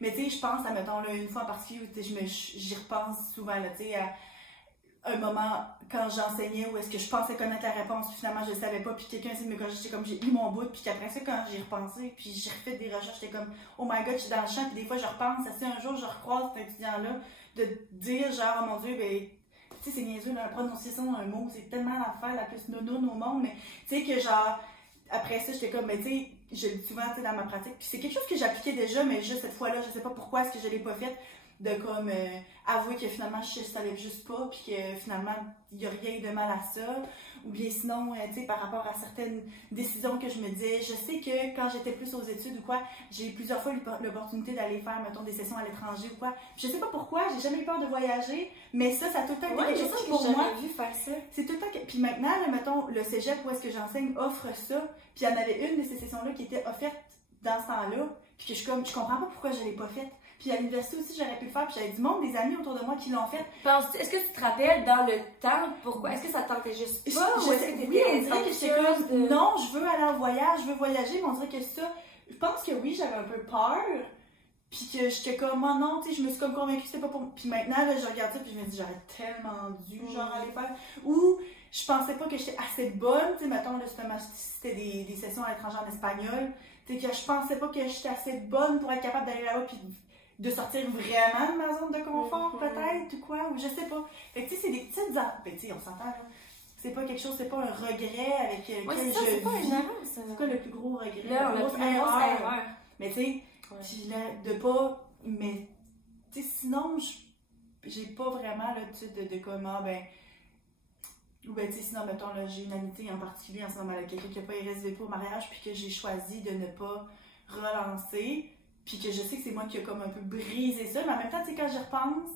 Mais tu sais, je pense à, mettons, là, une fois en particulier, j'y repense souvent, là, tu sais, à un moment quand j'enseignais où est-ce que je pensais connaître la réponse, puis finalement je le savais pas, puis quelqu'un essayait de me corriger, j'étais comme, j'ai eu mon bout, puis après ça, quand j'y repensé, puis j'ai refait des recherches, j'étais comme, oh my god, je suis dans le champ, puis des fois je repense, ça un jour je recroise cet étudiant-là, de dire genre, oh mon dieu, ben, tu sais, c'est niaiseux, la prononciation d'un mot, c'est tellement l'affaire la plus nounoune au monde, mais tu sais que genre, après ça, j'étais comme, ben, tu sais, je le dis souvent, tu sais, dans ma pratique, puis c'est quelque chose que j'appliquais déjà, mais juste cette fois-là, je sais pas pourquoi est-ce que je l'ai pas fait. de comme avouer que finalement je savais juste pas, puis que finalement il n'y a rien de mal à ça, ou bien sinon, tu sais, par rapport à certaines décisions que je me disais, je sais que quand j'étais plus aux études ou quoi, j'ai eu plusieurs fois l'opportunité d'aller faire, mettons, des sessions à l'étranger ou quoi. Je sais pas pourquoi, j'ai jamais eu peur de voyager, mais ça a tout le temps été quelque chose pour moi. Vu faire ça. C'est tout le temps Puis maintenant, là, mettons, le cégep où est-ce que j'enseigne offre ça, puis il y en avait une de ces sessions-là qui était offerte dans ce temps-là, puis que je comprends pas pourquoi je l'ai pas faite. Puis à l'université aussi, j'aurais pu le faire, puis j'avais du monde, des amis autour de moi qui l'ont fait. Est-ce que tu te rappelles dans le temps pourquoi? Est-ce que ça te tentait juste pas? Ou est-ce que oui, on dirait que j'étais comme, non, je veux aller en voyage, je veux voyager, mais on dirait que ça, je pense que oui, j'avais un peu peur, puis que j'étais comme, oh non, tu sais, je me suis comme convaincue que c'était pas pour moi. Puis maintenant, là, je regarde ça, puis je me dis, j'aurais tellement dû, genre, aller faire. Ou je pensais pas que j'étais assez bonne, tu sais, mettons, là, c'était des sessions à l'étranger en espagnol, tu sais, que je pensais pas que j'étais assez bonne pour être capable d'aller là-bas, puis de sortir vraiment de ma zone de confort, peut-être, ou quoi, ou je sais pas. Fait que, tu sais, c'est des petites... Ben, tu sais, on s'entend, là. C'est pas quelque chose, c'est pas un regret avec lequel je c'est pas une erreur, ça. C'est quoi le plus gros regret? Là, la grosse erreur. Mais, tu sais, de pas... Mais, tu sais, sinon, j'ai pas vraiment, là, tu sais, de comment, ben... Ou ben, tu sais, sinon, mettons, là, j'ai une amitié en particulier en ce moment avec quelqu'un qui a pas RSVP au mariage, puis que j'ai choisi de ne pas relancer. Puis que je sais que c'est moi qui ai comme un peu brisé ça, mais en même temps, tu sais, quand j'y repense,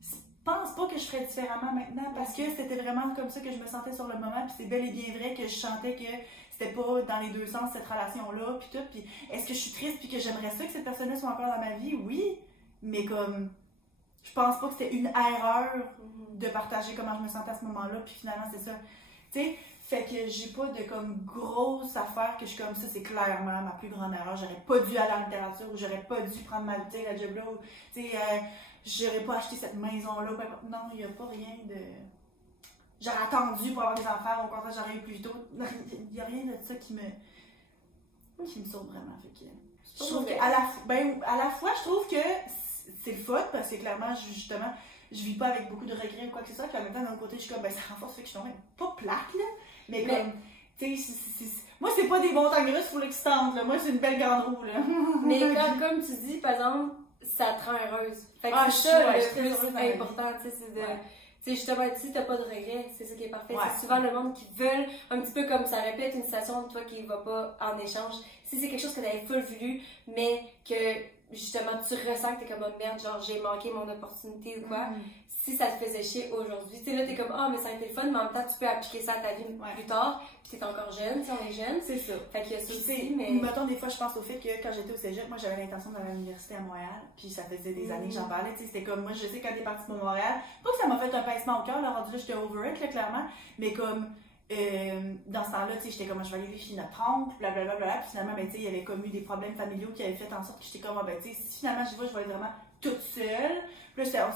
je pense pas que je ferais différemment maintenant, parce que c'était vraiment comme ça que je me sentais sur le moment, puis c'est bel et bien vrai que je sentais que c'était pas dans les deux sens cette relation-là, puis tout, puis est-ce que je suis triste, puis que j'aimerais ça que cette personne-là soit encore dans ma vie? Oui, mais comme, je pense pas que c'était une erreur de partager comment je me sentais à ce moment-là, puis finalement, c'est ça, tu sais. Fait que j'ai pas de comme grosse affaire que je suis comme ça, c'est clairement ma plus grande erreur. J'aurais pas dû aller en littérature, ou j'aurais pas dû prendre ma bouteille à job là, ou tu sais, j'aurais pas acheté cette maison-là. Non, il y a pas rien de. J'aurais attendu pour avoir des enfants, au contraire, j'aurais eu plus tôt. Il y a rien de ça qui me sauve vraiment. Fait que je trouve qu'à la fois, je trouve que c'est le fun, parce que clairement, justement, je vis pas avec beaucoup de regrets ou quoi que ce soit, puis en même temps, d'un autre côté, je suis comme, ben ça renforce, fait que je suis pas plate, là. Mais comme, tu sais, moi, c'est pas des montagnes russes full excitantes, là. Moi, c'est une belle grande roue, là. Mais comme tu dis, par exemple, ça te rend heureuse. Fait que c'est ça le plus important, tu sais, c'est de... Tu sais, justement, si t'as pas de regrets, c'est ça qui est parfait. C'est souvent le monde qui veulent, un petit peu comme ça répète une citation de toi qui va pas en échange. Si c'est quelque chose que t'avais full voulu, mais que, justement, tu ressens que t'es comme, oh merde, genre, j'ai manqué mon opportunité ou quoi. Si ça te faisait chier aujourd'hui, tu sais, là, t'es comme, ah, mais ça a été le fun, mais en même temps, tu peux appliquer ça à ta vie plus tard, puis t'es encore jeune, si on est jeune. C'est ça. Fait qu'il y a ça aussi, mais. Mettons, des fois, je pense au fait que quand j'étais au cégep, moi, j'avais l'intention d'aller à l'université à Montréal, puis ça faisait des années que j'en parlais, tu sais, c'était comme, moi, je sais quand t'es partie pour Montréal, pas que ça m'a fait un pincement au cœur, là, rendu là, j'étais over it, là, clairement, mais comme, dans ce temps-là, tu sais, j'étais comme, je vais aller chez notre oncle, blablabla, puis finalement, ben, tu sais, il y avait comme eu des problèmes familiaux qui avaient fait en sorte que j'étais comme, ben, tu sais, si finalement, je vais aller vraiment toute seule, puis là,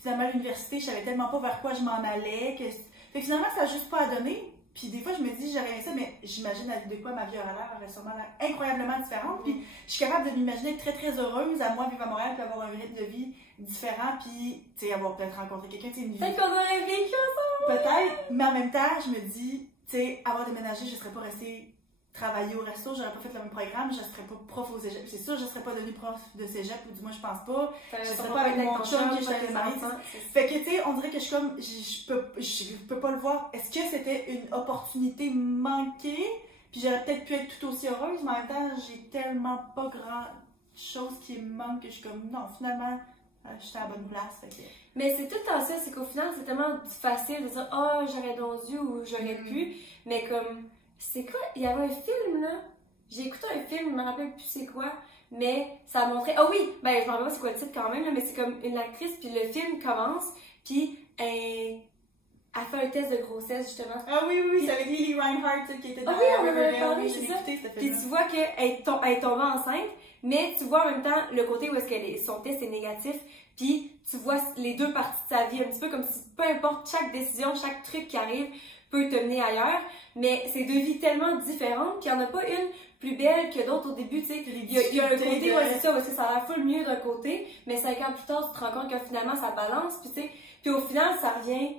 finalement, à l'université, je savais tellement pas vers quoi je m'en allais, que fait que finalement, ça a juste pas à donner. Puis des fois, je me dis, j'aurais aimé ça, mais j'imagine de quoi ma vie aurait sûrement l'air incroyablement différente. Puis je suis capable de m'imaginer être très très heureuse à moi vivre à Montréal, puis avoir un rythme de vie différent, puis tu sais, avoir peut-être rencontré quelqu'un, tu sais, une vie. Peut-être qu'on aurait vécu ensemble! Peut-être, mais en même temps, je me dis, tu sais, avoir déménagé, je serais pas restée travailler au resto, j'aurais pas fait le même programme, je serais pas prof au cégep. C'est sûr, je serais pas devenue prof de cégep, ou du moins je pense pas. Je serais pas avec mon chum que j'étais mariée. Fait que tu sais, on dirait que je suis comme, je peux pas le voir. Est-ce que c'était une opportunité manquée? Puis j'aurais peut-être pu être tout aussi heureuse, mais en même temps, j'ai tellement pas grand chose qui me manque que je suis comme, non, finalement, j'étais à la bonne place. Fait que... Mais c'est tout le temps ça, c'est qu'au final, c'est tellement facile de dire, oh, j'aurais donc dû ou j'aurais pu, mais comme, c'est quoi? Il y avait un film, là. J'ai écouté un film, je me rappelle plus c'est quoi, mais ça montrait... Ah oui! Ben, je me rappelle pas c'est quoi le titre quand même, là, mais c'est comme une actrice, puis le film commence, puis elle fait un test de grossesse, justement. Ah oui, c'est avec Lily Reinhardt, qui était dans... Ah oui, on en avait parlé, c'est ça. Puis tu vois qu'elle est tombée enceinte, mais tu vois en même temps le côté où est-ce son test est négatif, puis tu vois les deux parties de sa vie, un petit peu comme si, peu importe, chaque décision, chaque truc qui arrive peut te mener ailleurs, mais c'est deux vies tellement différentes qu'il n'y en a pas une plus belle que d'autres au début, tu sais. Il y a un côté, c'est ça, parce que ça a l'air full mieux d'un côté, mais 5 ans plus tard, tu te rends compte que finalement, ça balance, puis tu sais, puis au final, ça revient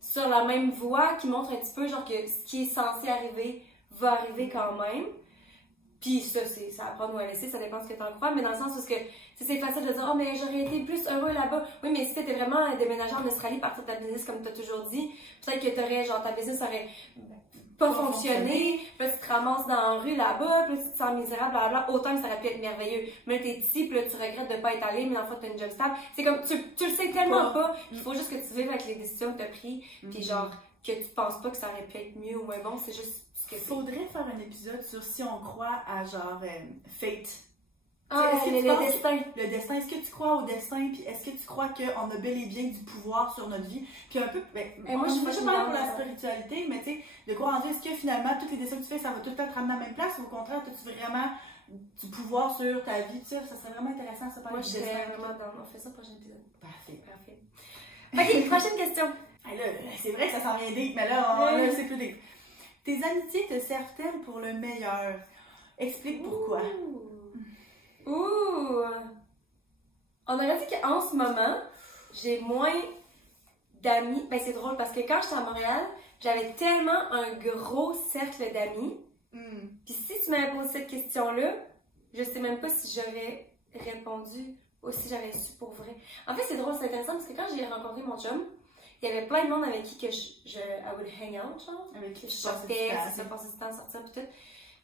sur la même voie qui montre un petit peu, genre, que ce qui est censé arriver va arriver quand même. Puis ça, c'est à prendre ou à laisser, ça dépend de ce que t'en crois, mais dans le sens où c'est facile de dire « Oh, mais j'aurais été plus heureux là-bas. » Oui, mais si t'étais vraiment déménagé en Australie, partir de ta business comme t'as toujours dit, peut-être que t'aurais, genre, ta business aurait pas fonctionné, puis là, tu te ramasses dans la rue là-bas, puis là, tu te sens misérable, blablabla. Autant que ça aurait pu être merveilleux. Mais là, t'es ici, puis là, tu regrettes de pas être allé, mais dans le fond, t'as une job stable. C'est comme, tu le sais tellement pas, il faut juste que tu vives avec les décisions que t'as prises, puis genre, que tu penses pas que ça aurait pu être mieux ou moins bon, c'est juste ce que c'est. Faudrait faire un épisode sur si on croit à genre fate. Ah, le destin. Le destin, est-ce que tu crois au destin, puis est-ce que tu crois qu'on a bel et bien du pouvoir sur notre vie? Puis un peu, moi je suis pas pour la spiritualité, mais tu sais, de croire en Dieu, est-ce que finalement, toutes les décisions que tu fais, ça va tout le temps te ramener à la même place, ou au contraire, as-tu vraiment du pouvoir sur ta vie, ça serait vraiment intéressant, ça, parler du destin. Moi, je serais vraiment dans, on fait ça au prochain épisode. Parfait. Ok, prochaine question. Là, c'est vrai que ça s'en vient deep, mais là, c'est plus deep. Tes amitiés te servent-elles pour le meilleur? Explique pourquoi. Ouh! On aurait dit qu'en ce moment, j'ai moins d'amis. Ben, c'est drôle parce que quand j'étais à Montréal, j'avais tellement un gros cercle d'amis. Puis si tu m'avais posé cette question-là, je sais même pas si j'aurais répondu ou si j'avais su pour vrai. En fait, c'est drôle, c'est intéressant parce que quand j'ai rencontré mon chum, il y avait plein de monde avec qui que I would hang out, genre. Avec qui je sortais, ça passait du temps à sortir, puis tout.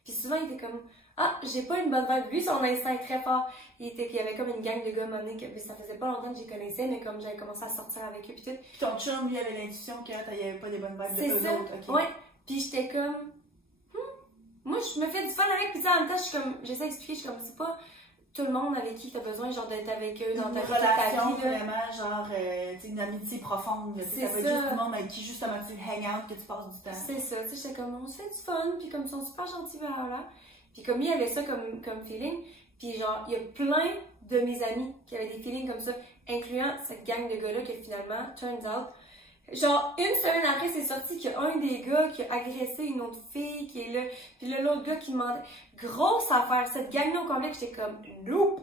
Puis souvent, il était comme, ah, j'ai pas une bonne vibe. Lui, son instinct est très fort. Il y avait comme une gang de gars monés que ça faisait pas longtemps que j'y connaissais, mais comme j'avais commencé à sortir avec eux, puis tout. Puis ton chum, lui, avait l'intuition qu'il n'y avait pas des bonnes vibes de eux autres. Okay. Ouais. Puis j'étais comme, moi, je me fais du fun avec, puis en même temps, j'essaie d'expliquer, je suis comme, c'est pas tout le monde avec qui tu as besoin genre d'être avec eux dans ta relation, vraiment, genre, une amitié profonde. Ça peut être juste du monde avec qui, justement, tu hang out, que tu passes du temps. C'est ça, tu sais, j'étais comme, on se fait du fun, puis comme ils sont super gentils, là. Puis comme lui, il avait ça comme feeling, puis genre, il y a plein de mes amis qui avaient des feelings comme ça, incluant cette gang de gars-là que finalement, turns out, genre, une semaine après, c'est sorti qu'il y a un des gars qui a agressé une autre fille qui est là, puis là, l'autre gars qui demandait. Grosse affaire, cette gang-là au complet, j'étais comme, nope!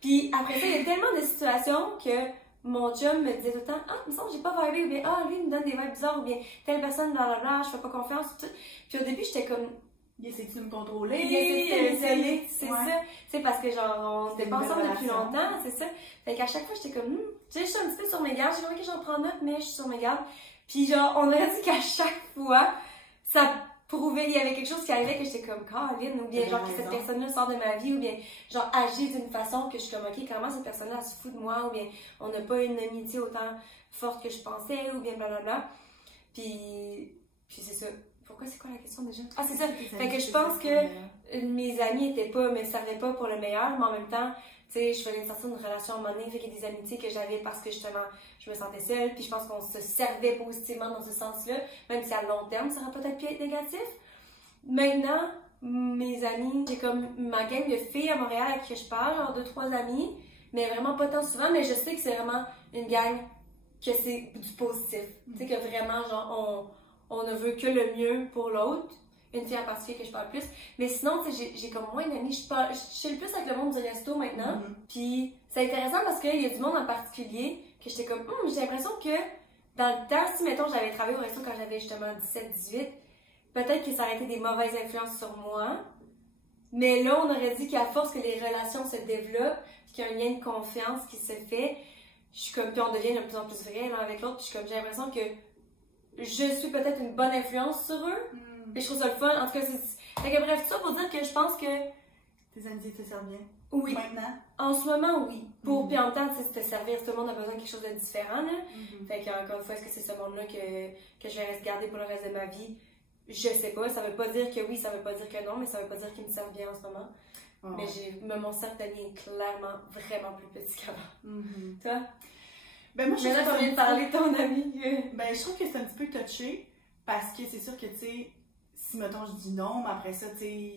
Puis après ça, il y a tellement de situations que mon chum me disait tout le temps, ah, il me semble que j'ai pas vibé, ou bien, ah, lui, il me donne des vibes bizarres, ou bien, telle personne, blablabla, je fais pas confiance, tout. Puis au début, j'étais comme, il essaie-tu de me contrôler? Il essaie de c'est ça. C'est parce que genre, on était pas ensemble depuis longtemps, c'est ça. Fait qu'à chaque fois, j'étais comme, tu sais, je suis un petit peu sur mes gardes. J'ai vraiment que j'en prends note, mais je suis sur mes gardes. Puis genre, on aurait dit qu'à chaque fois, ça prouvait, il y avait quelque chose qui arrivait que j'étais comme, Caroline, ou bien genre que cette personne-là sort de ma vie, ou bien genre agit d'une façon que je suis comme, ok, comment cette personne-là se fout de moi, ou bien on n'a pas une amitié autant forte que je pensais, ou bien blablabla. Puis c'est ça. Pourquoi, c'est quoi la question déjà? Ah, c'est ça. Fait que je pense que mes amis étaient pas, me servaient pas pour le meilleur, mais en même temps, tu sais, je faisais sortir d'une relation à un moment donné, fait qu'il y a des amitiés que j'avais parce que justement, je me sentais seule, puis je pense qu'on se servait positivement dans ce sens-là, même si à long terme, ça aurait peut-être pu être négatif. Maintenant, mes amis, j'ai comme ma gang de filles à Montréal avec qui je parle, genre 2-3 amis, mais vraiment pas tant souvent, mais je sais que c'est vraiment une gang que c'est du positif. Tu sais, que vraiment, genre, on ne veut que le mieux pour l'autre. Une fille en particulier que je parle plus. Mais sinon, tu sais, j'ai comme moins d'amis. Je suis le plus avec le monde du resto maintenant. Puis c'est intéressant parce qu'il y a du monde en particulier que j'étais comme, j'ai l'impression que dans le temps, si mettons j'avais travaillé au resto quand j'avais justement 17-18, peut-être que ça aurait été des mauvaises influences sur moi. Mais là, on aurait dit qu'à force que les relations se développent, puis qu'il y a un lien de confiance qui se fait, je suis comme, puis on devient de plus en plus vrai l'un avec l'autre, puis je suis comme, j'ai l'impression que je suis peut-être une bonne influence sur eux. Et je trouve ça le fun. En tout cas, fait que bref, tout ça pour dire que je pense que tes amitiés te servent bien. Oui. Maintenant? En ce moment, oui. Puis en même temps, tu sais, te servir, tout le monde a besoin de quelque chose de différent, là. Fait qu'encore une fois, est-ce que c'est ce monde-là que je vais rester garder pour le reste de ma vie? Je sais pas. Ça veut pas dire que oui, ça veut pas dire que non, mais ça veut pas dire qu'ils me servent bien en ce moment. Mais mon cercle d'amis est clairement vraiment plus petit qu'avant. Toi? Ben moi, je trouve qu'on vient de parler de ton ami. Ben, je trouve que c'est un petit peu touché parce que c'est sûr que, tu sais, si, mettons, je dis non, mais après ça, tu sais,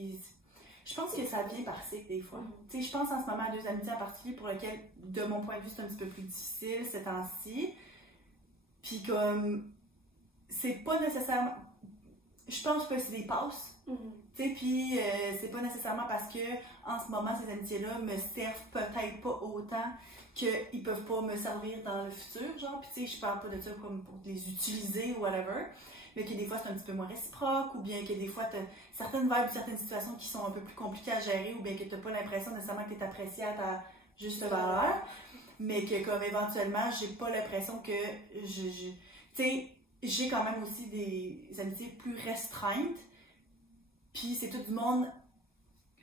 je pense que ça vient par cycle des fois. Tu sais, je pense en ce moment à 2 amitiés en particulier pour lesquelles, de mon point de vue, c'est un petit peu plus difficile ces temps-ci. Puis comme, c'est pas nécessairement... Je pense que c'est des passes. Tu sais, puis c'est pas nécessairement parce que en ce moment, ces amitiés-là me servent peut-être pas autant qu'ils peuvent pas me servir dans le futur, genre. Puis tu sais, je parle pas de ça comme pour les utiliser ou whatever. mais que des fois c'est un petit peu moins réciproque, ou bien que des fois tu as certaines vibes, certaines situations qui sont un peu plus compliquées à gérer, ou bien que tu n'as pas l'impression nécessairement que tu es apprécié à ta juste valeur, mais que comme éventuellement, j'ai pas l'impression que tu sais, j'ai quand même aussi des amitiés plus restreintes, puis c'est tout du monde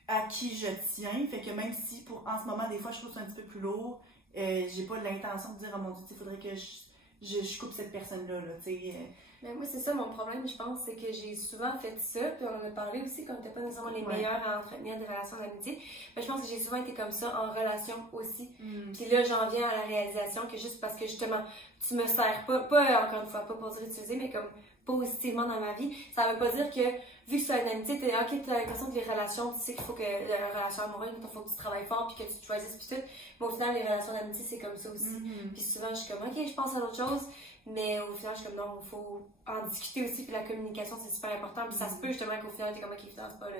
à qui je tiens, fait que même si en ce moment, des fois, je trouve ça un petit peu plus lourd, j'ai pas l'intention de dire, oh mon Dieu, il faudrait que je coupe cette personne-là, là, tu sais. Mais moi, c'est ça mon problème, je pense, c'est que j'ai souvent fait ça, puis on en a parlé aussi, qu'on n'était pas nécessairement les meilleurs à entretenir des relations d'amitié. Mais je pense que j'ai souvent été comme ça en relation aussi. Puis là, j'en viens à la réalisation que juste parce que justement, tu me sers pas encore une fois, pas pour dire utiliser, mais comme positivement dans ma vie, ça veut pas dire que, vu que c'est une amitié, t'as l'impression que les relations, tu sais qu'il faut que, la relation amoureuse, il faut que tu travailles fort puis que tu te choisisses puis tout. Mais au final, les relations d'amitié, c'est comme ça aussi. Puis souvent, je suis comme, ok, je pense à d'autres choses. Mais au final, je suis comme non, il faut en discuter aussi, puis la communication, c'est super important. Puis ça se peut justement qu'au final, t'es comme, ok, finalement, c'est pas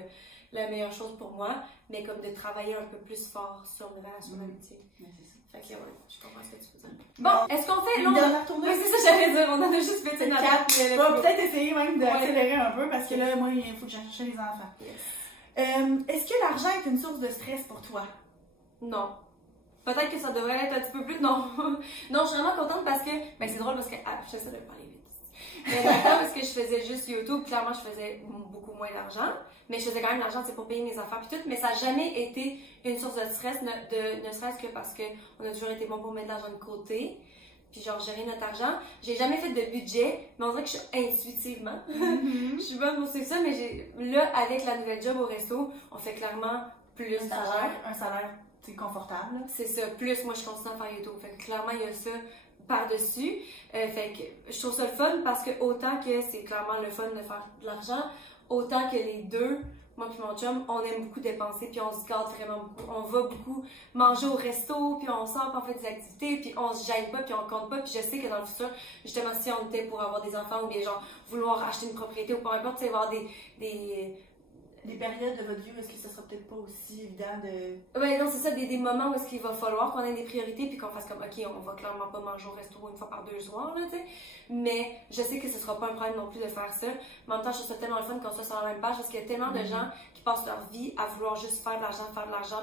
la meilleure chose pour moi, mais comme de travailler un peu plus fort sur mes relations d'amitié. Fait que ouais, je comprends ce que tu veux dire. Bon, est-ce qu'on fait. Une dernière tournée? Oui, c'est ça, j'allais dire, on en a juste fait une quatre. On va peut-être essayer même d'accélérer un peu, parce que là, moi, il faut que j'aille chercher les enfants. Est-ce que l'argent est une source de stress pour toi? Non. Peut-être que ça devrait être un petit peu plus. Non. Non, je suis vraiment contente parce que. Ben, c'est drôle parce que. Ah, j'essaie de parler vite. Mais maintenant, parce que je faisais juste YouTube, clairement, je faisais beaucoup moins d'argent. Mais je faisais quand même l'argent, c'est pour payer mes affaires et tout. Mais ça n'a jamais été une source de stress, ne serait-ce que parce qu'on a toujours été bon pour mettre de l'argent de côté. Puis genre, gérer notre argent. J'ai jamais fait de budget, mais on dirait que je suis intuitivement. Je suis bonne pour ça, mais là, avec la nouvelle job au resto, on fait clairement plus d'argent. Un salaire. C'est confortable. C'est ça. Plus, moi, je continue à faire YouTube. Fait que clairement, il y a ça par-dessus. Fait que je trouve ça le fun parce que autant que c'est clairement le fun de faire de l'argent, autant que les deux, moi et mon chum, on aime beaucoup dépenser puis on se garde vraiment beaucoup. On va beaucoup manger au resto, puis on sort, puis on fait des activités, puis on se gêne pas, puis on compte pas. Puis je sais que dans le futur, justement, si on était pour avoir des enfants ou bien genre vouloir acheter une propriété ou peu importe, tu sais, avoir des périodes de votre vie où est-ce que ce sera peut-être pas aussi évident de... Ouais, non, c'est ça, des moments où est-ce qu'il va falloir qu'on ait des priorités puis qu'on fasse comme, ok, on va clairement pas manger au resto une fois par 2 soirs, là, tu sais. Mais je sais que ce sera pas un problème non plus de faire ça. Mais en même temps, je trouve ça tellement le fun qu'on soit sur la même page parce qu'il y a tellement de gens qui passent leur vie à vouloir juste faire de l'argent,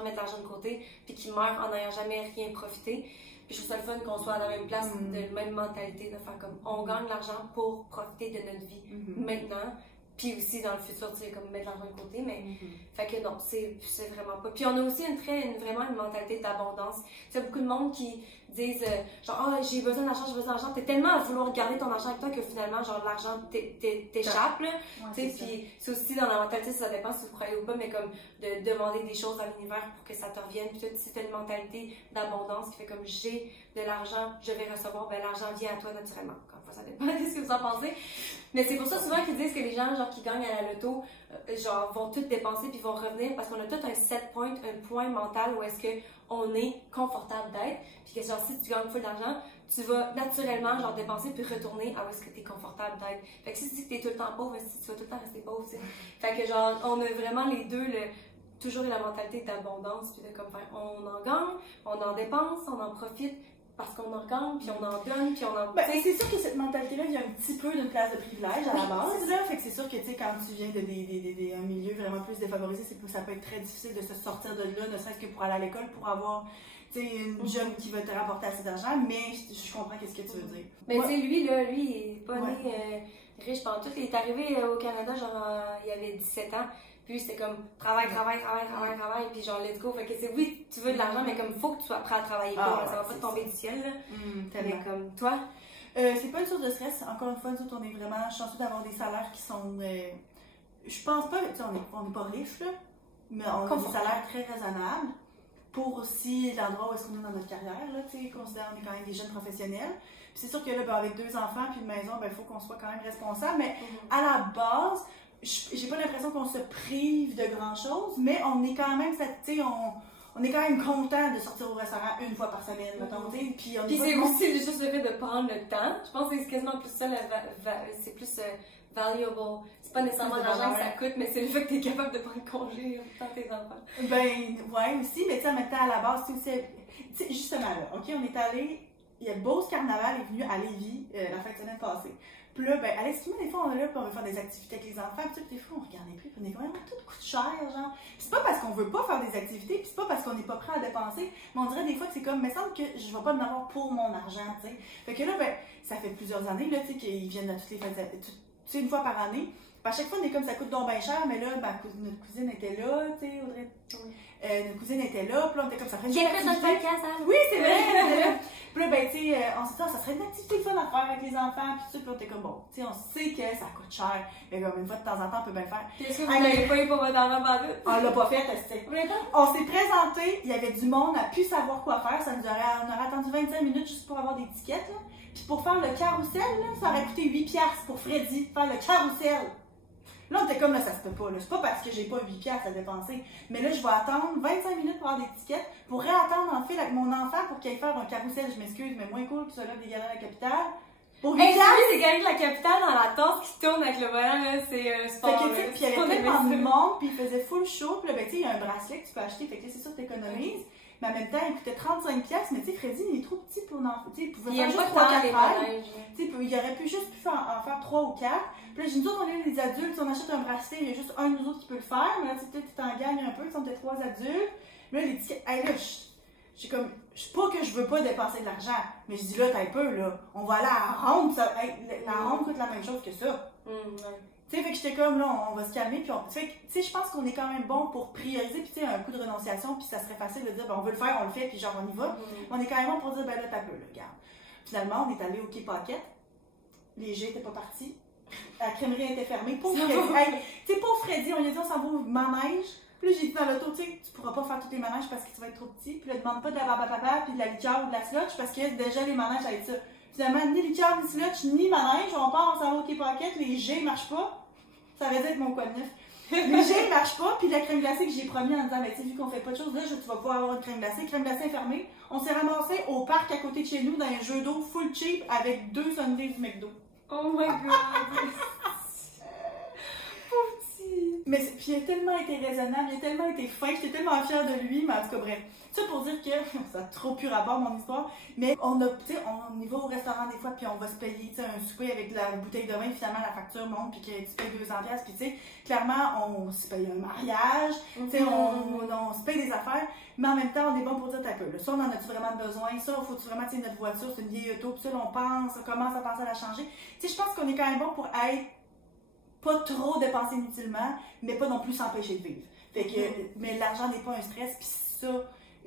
mettre de l'argent de côté puis qui meurent en n'ayant jamais rien profité. Puis je trouve ça le fun qu'on soit à la même place, de la même mentalité, de faire comme, on gagne de l'argent pour profiter de notre vie maintenant. Puis aussi dans le futur, tu sais, comme mettre l'argent de côté, mais fait que non, c'est vraiment pas. Puis on a aussi vraiment une mentalité d'abondance. Tu sais, beaucoup de monde qui disent genre, oh, j'ai besoin d'argent, t'es tellement à vouloir garder ton argent avec toi que finalement, genre, l'argent t'échappe, là. Tu sais, puis c'est aussi dans la mentalité, ça dépend si vous croyez ou pas, mais comme de demander des choses à l'univers pour que ça te revienne. Puis si t'as une mentalité d'abondance qui fait comme j'ai de l'argent, je vais recevoir, ben l'argent vient à toi naturellement. Encore une fois, ça dépend de ce que vous en pensez. Mais c'est pour ça souvent qu'ils disent que les gens genre qui gagnent à la loto, genre vont tout dépenser puis vont revenir parce qu'on a tout un set point, un point mental où est-ce que on est confortable d'être, puis que genre si tu gagnes full d'argent, tu vas naturellement genre dépenser puis retourner à où est-ce que tu es confortable d'être. Fait que si tu dis que tu es tout le temps pauvre, tu vas tout le temps rester pauvre, tu sais. Fait que genre on a vraiment les deux toujours la mentalité d'abondance puis de comme faire on en gagne, on en dépense, on en profite. Parce qu'on en gagne, puis on en donne, puis on en... Ben, c'est sûr que cette mentalité-là, il y a un petit peu d'une place de privilège à la base, là. Fait que c'est sûr que, tu sais, quand tu viens de un milieu vraiment plus défavorisé, ça peut être très difficile de se sortir de là, ne serait-ce que pour aller à l'école, pour avoir, tu sais, une job qui va te rapporter assez d'argent, mais je comprends qu'est-ce que tu veux dire. Mais tu sais, lui, il est pas né riche pendant tout. Il est arrivé au Canada, genre, il avait 17 ans. Puis c'était comme travail, puis genre let's go. Fait que c'est oui, tu veux de l'argent, mais comme faut que tu sois prêt à travailler pour, ça va pas te tomber du ciel, là. Mais comme toi? C'est pas une source de stress. Encore une fois, nous autres, on est vraiment chanceux d'avoir des salaires qui sont. Je pense pas, tu sais, on est pas riches, là, mais on a des salaires très raisonnables pour aussi l'endroit où est-ce qu'on est dans notre carrière, là, tu sais, considérant qu'on est quand même des jeunes professionnels. Puis c'est sûr que là, ben, avec 2 enfants puis une maison, ben, il faut qu'on soit quand même responsable, mais à la base, j'ai pas l'impression qu'on se prive de grand chose, mais on est quand même, tu sais, on est quand même content de sortir au restaurant une fois par semaine, mettons, tu sais. Puis c'est aussi juste le fait de prendre le temps. Je pense que c'est quasiment plus ça, c'est plus valuable. C'est pas nécessairement l'argent que ça coûte, mais c'est le fait que t'es capable de prendre congé pour tes enfants. Ben, ouais, aussi, mais tu sais, maintenant, à la base, tu sais, justement là, ok, on est allé. Il y a Beauce Carnaval est venu à Lévis la fin de semaine passée. Puis là, ben, Alex, moi, des fois, on est là, puis on veut faire des activités avec les enfants, puis des fois, on regarde les prix, puis on est vraiment tout coûte cher, genre. Puis c'est pas parce qu'on veut pas faire des activités, puis c'est pas parce qu'on n'est pas prêt à dépenser, mais on dirait des fois que c'est comme, mais il semble que je vais pas en avoir pour mon argent, tu sais. Fait que là, ben, ça fait plusieurs années, là, tu sais, qu'ils viennent à toutes les fêtes, tu sais, une fois par année. Puis à chaque fois, on est comme, ça coûte donc bien cher, mais là, notre cousine était là, tu sais, Audrey. Notre cousine était là, puis là, on était comme ça. J'ai fait notre podcast, hein? Oui, c'est vrai! Puis là, ben, tu sais, on s'est dit, ça serait une activité fun à faire avec les enfants, puis tout ça, puis on était comme, bon, tu sais, on sait que ça coûte cher, mais comme une fois de temps en temps, on peut bien faire. Puis est-ce que vous l'avez pas eu pour votre enfant pendant? On l'a pas fait, c'est. On s'est présenté, il y avait du monde, on a pu savoir quoi faire, on aurait attendu 25 minutes juste pour avoir des tickets, là. Puis pour faire le carrousel, là, ça aurait coûté 8$ pour Freddy, faire le carrousel. Là, on était comme, là, ça se peut pas, là. C'est pas parce que j'ai pas 8$ à dépenser. Mais là, je vais attendre 25 minutes pour avoir des tickets, pour réattendre en fil avec mon enfant pour qu'il aille faire un carrousel. Je m'excuse, mais moins cool que celui des Galeries de la Capitale. Pour 8$. Hey, les Galeries de la Capitale dans la tasse qui tourne avec le volant, là, c'est sport. Fait que, tu sais, puis il y avait tellement de monde, puis il faisait full show, puis là, ben, tu sais, il y a un bracelet que tu peux acheter, fait que c'est sûr que t'économises. Mais en même temps, il coûtait 35$, mais tu sais, Freddy, il est trop petit pour en. Tu sais, il pouvait faire juste 3-4 rêves. Tu sais, il aurait pu juste en faire 3 ou 4. Puis là, j'ai dit, nous autres, on est les adultes, on achète un bracelet, il y a juste un de nous autres qui peut le faire. Mais là, tu sais, peut-être t'en gagnes un peu, on était 3 adultes. Mais là, les tickets, hey, là, j'ai comme, je sais pas que je veux pas dépenser de l'argent, mais je dis là, t'as un peu, là, on va aller à la ronde, ça, hey, la ronde coûte la même chose que ça. Tu sais, fait que j'étais comme, là, on va se calmer, puis tu sais, je pense qu'on est quand même bon pour prioriser, puis tu sais, un coup de renonciation, puis ça serait facile de dire, ben, on veut le faire, on le fait, puis genre, on y va. On est quand même bon pour dire, ben là, t'as peu, là, regarde. Finalement, on est allé au Quai Paquette, les jets étaient pas partis, la crèmerie était fermée, pauvre Freddy, hey, tu sais, pauvre Freddy, on lui a dit, on s'en va au manège, puis là, j'ai dit dans l'auto, tu sais, tu pourras pas faire tous les manèges parce que tu vas être trop petit, puis là, demande pas de la papa, puis de la liqueur ou de la slotch, parce que déjà, les manèges, ça va être ça. Finalement, ni liqueur, ni slotch, ni manège, on part, on s'en va au Quai Paquette, les jets marchent pas. Ça va être mon quoi de neuf. Les jets ne marchent pas, puis la crème glacée que j'ai promis en disant, ben, tu sais, vu qu'on fait pas de choses, là, tu vas pouvoir avoir une crème glacée. Crème glacée est fermée. On s'est ramassé au parc à côté de chez nous, dans un jeu d'eau full cheap avec 2 sundaes du McDo. Oh my god! Pauvre petit! Mais, puis il a tellement été raisonnable, il a tellement été fin, j'étais tellement fière de lui, mais en tout cas, bref. Ça pour dire que, ça a trop pu rapport mon histoire, mais on a, tu sais, on y va au restaurant des fois, puis on va se payer, tu sais, un souper avec la bouteille de vin, finalement la facture monte, puis que tu payes 200$, puis tu sais, clairement, on se paye un mariage, tu sais, on se paye des affaires, mais en même temps, on est bon pour dire, t'as peu, là, ça, on en a-tu vraiment besoin, ça, faut-tu vraiment, tu sais, notre voiture, c'est une vieille auto, puis ça, on pense, on commence à penser à la changer. Tu sais, je pense qu'on est quand même bon pour être pas trop dépenser inutilement, mais pas non plus s'empêcher de vivre. Fait que, mais l'argent n'est pas un stress, puis ça,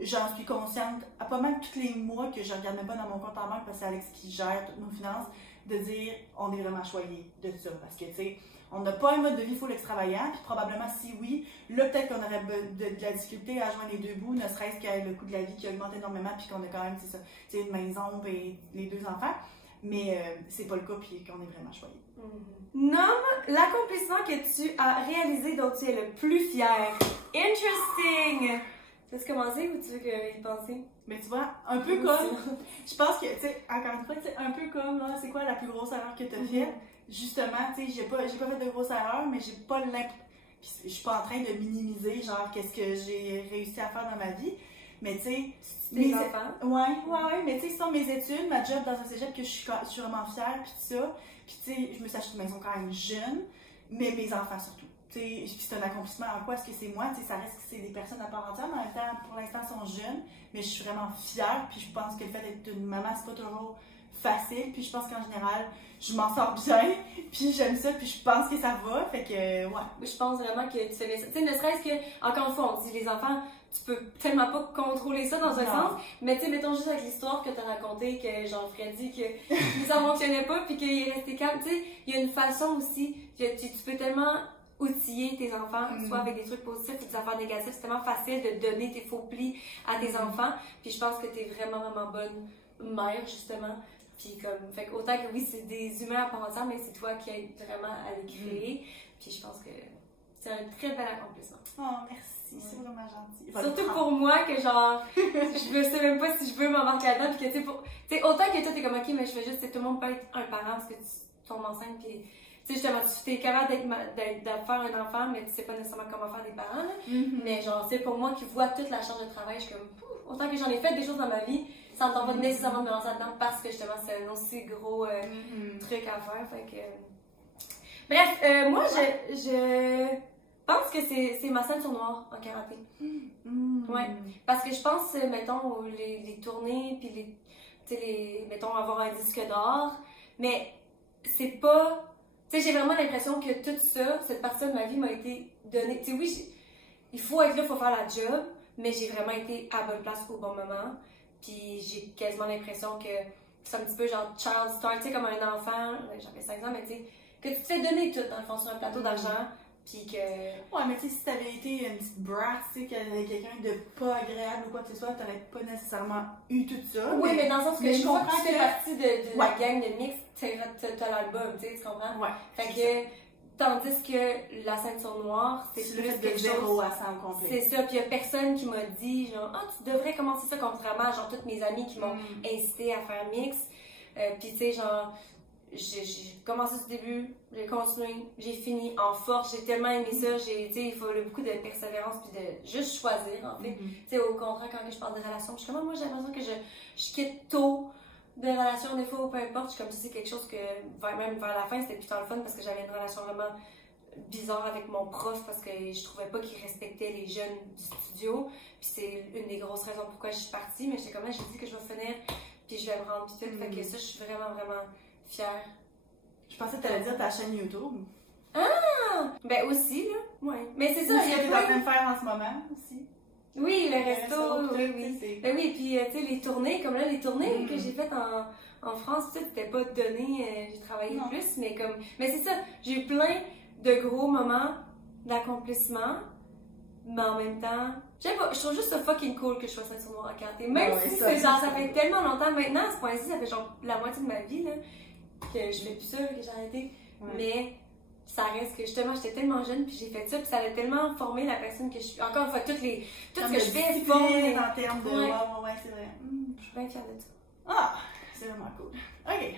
j'en suis consciente, à pas mal tous les mois que je regarde même pas dans mon compte en banque parce que c'est Alex qui gère toutes nos finances, de dire on est vraiment choyé de ça. Parce que, tu sais, on n'a pas un mode de vie full extravagant, puis probablement si oui, là peut-être qu'on aurait de la difficulté à joindre les deux bouts, ne serait-ce qu'avec le coût de la vie qui augmente énormément, puis qu'on a quand même, c'est ça, une maison et les 2 enfants. Mais c'est pas le cas, puis qu'on est vraiment choyé. Nomme l'accomplissement que tu as réalisé dont tu es le plus fier. Interesting! Tu veux commencer ou tu veux y penser? Mais tu vois, un peu comme, je pense que, tu sais, encore une fois, c'est un peu comme, là, c'est quoi la plus grosse erreur que tu as faite? Justement, tu sais, j'ai pas fait de grosse erreur, mais j'ai pas je suis pas en train de minimiser, genre, qu'est-ce que j'ai réussi à faire dans ma vie. Mais tu sais, mes enfants. Ouais, mais tu sais, sinon mes études, ma job dans un cégep que je suis vraiment fière, puis tout ça. Puis tu sais, je me suis acheté une maison quand même jeune, mais mes enfants surtout. Tu sais, c'est un accomplissement en quoi est-ce que c'est moi, tu sais, ça reste que c'est des personnes à part entière, mais en même temps, pour l'instant, sont jeunes, mais je suis vraiment fière, puis je pense que le fait d'être une maman, c'est pas toujours facile, puis je pense qu'en général, je m'en sors bien, puis j'aime ça, puis je pense que ça va, fait que, ouais. Je pense vraiment que tu fais ça. Tu sais, ne serait-ce que, encore une fois, on dit les enfants, tu peux tellement pas contrôler ça dans un sens, mais tu sais, mettons juste avec l'histoire que tu as racontée, que genre Freddy, que ça fonctionnait pas, puis qu'il est resté calme, tu sais, il y a une façon aussi, tu peux tellement outiller tes enfants, soit avec des trucs positifs ou des affaires négatives, c'est tellement facile de donner tes faux plis à tes enfants, puis je pense que tu es vraiment, vraiment bonne mère, justement. Puis comme, fait autant que oui, c'est des humains à part entière, mais c'est toi qui aide vraiment à les créer. Puis je pense que c'est un très bel accomplissement. Oh, merci, c'est vraiment gentil. Surtout pour moi, que genre, je sais même pas si je veux m'embarquer là-dedans, puis que tu sais, autant que toi, t'es comme, ok, mais je fais juste, tout le monde peut être un parent parce que tu tombes enceinte, puis tu sais, justement, tu es capable de faire un enfant, mais tu sais pas nécessairement comment faire des parents, là. Mais genre, tu sais, pour moi qui vois toute la charge de travail, je suis comme, autant que j'en ai fait des choses dans ma vie, ça me tente pas nécessairement de me lancer là-dedans parce que justement c'est un aussi gros truc à faire. Fait que... Bref, moi je pense que c'est ma ceinture noire en karaté. Ouais. Parce que je pense, mettons, les tournées, puis mettons, avoir un disque d'or, mais c'est pas. Tu sais, j'ai vraiment l'impression que tout ça, cette partie de ma vie m'a été donnée. Tu sais, oui, il faut être là, il faut faire la job, mais j'ai vraiment été à bonne place au bon moment. Puis j'ai quasiment l'impression que c'est un petit peu genre child star, tu sais, comme un enfant, j'avais 5 ans, mais tu sais, que tu te fais donner tout, dans le fond, sur un plateau d'argent. Puis que... Ouais, mais tu sais, si t'avais été une petite brass, tu sais, quelqu'un de pas agréable ou quoi que ce soit, t'aurais pas nécessairement eu tout ça. Oui, mais dans le sens que je comprends que tu fais partie de la gang de mix, t'as l'album, tu comprends? Ouais. Fait que, tandis que la ceinture noire, c'est plus de quelque 0 chose... à 100 au complet. C'est ça, puis y a personne qui m'a dit, genre, ah, tu devrais commencer ça, contrairement à, genre, toutes mes amies qui m'ont incité à faire mix. Puis, tu sais, genre... J'ai commencé ce début, j'ai continué, j'ai fini en force, j'ai tellement aimé ça, il faut beaucoup de persévérance puis de juste choisir en fait. Tu sais, au contraire, quand je parle de relations, je suis comme, moi j'ai l'impression que je quitte tôt de relations, des fois, ou peu importe, je suis comme si c'est quelque chose que, même vers la fin, c'était plutôt le fun parce que j'avais une relation vraiment bizarre avec mon prof parce que je trouvais pas qu'il respectait les jeunes du studio, puis c'est une des grosses raisons pourquoi je suis partie, mais j'étais comme là, j'ai dit que je vais finir, puis je vais me rendre tout, fait que ça, je suis vraiment, vraiment fière. Je pensais que t'allais dire ta chaîne YouTube. Ah! Ben aussi, là. Ouais. Mais c'est ça, il y a plein... en train de faire en ce moment aussi. Oui, le resto, oui. Ben oui, puis tu sais, les tournées, comme là, les tournées que j'ai faites en France, tu sais, c'était pas donné, j'ai travaillé plus, mais comme... Mais c'est ça, j'ai eu plein de gros moments d'accomplissement, mais en même temps... Je sais pas, je trouve juste ça fucking cool que je fasse ceinture noire en karaté. Même si c'est genre, ça fait tellement longtemps maintenant, à ce point-ci, ça fait genre la moitié de ma vie, là, que je fais plus ça, que j'ai arrêté. Mais ça reste que justement, j'étais tellement jeune, puis j'ai fait ça, puis ça a tellement formé la personne que je suis. Encore une fois, tout ce que je fais, c'est en termes de. Ouais, c'est vrai. Je suis bien fière de ça. Ah, c'est vraiment cool. Ok.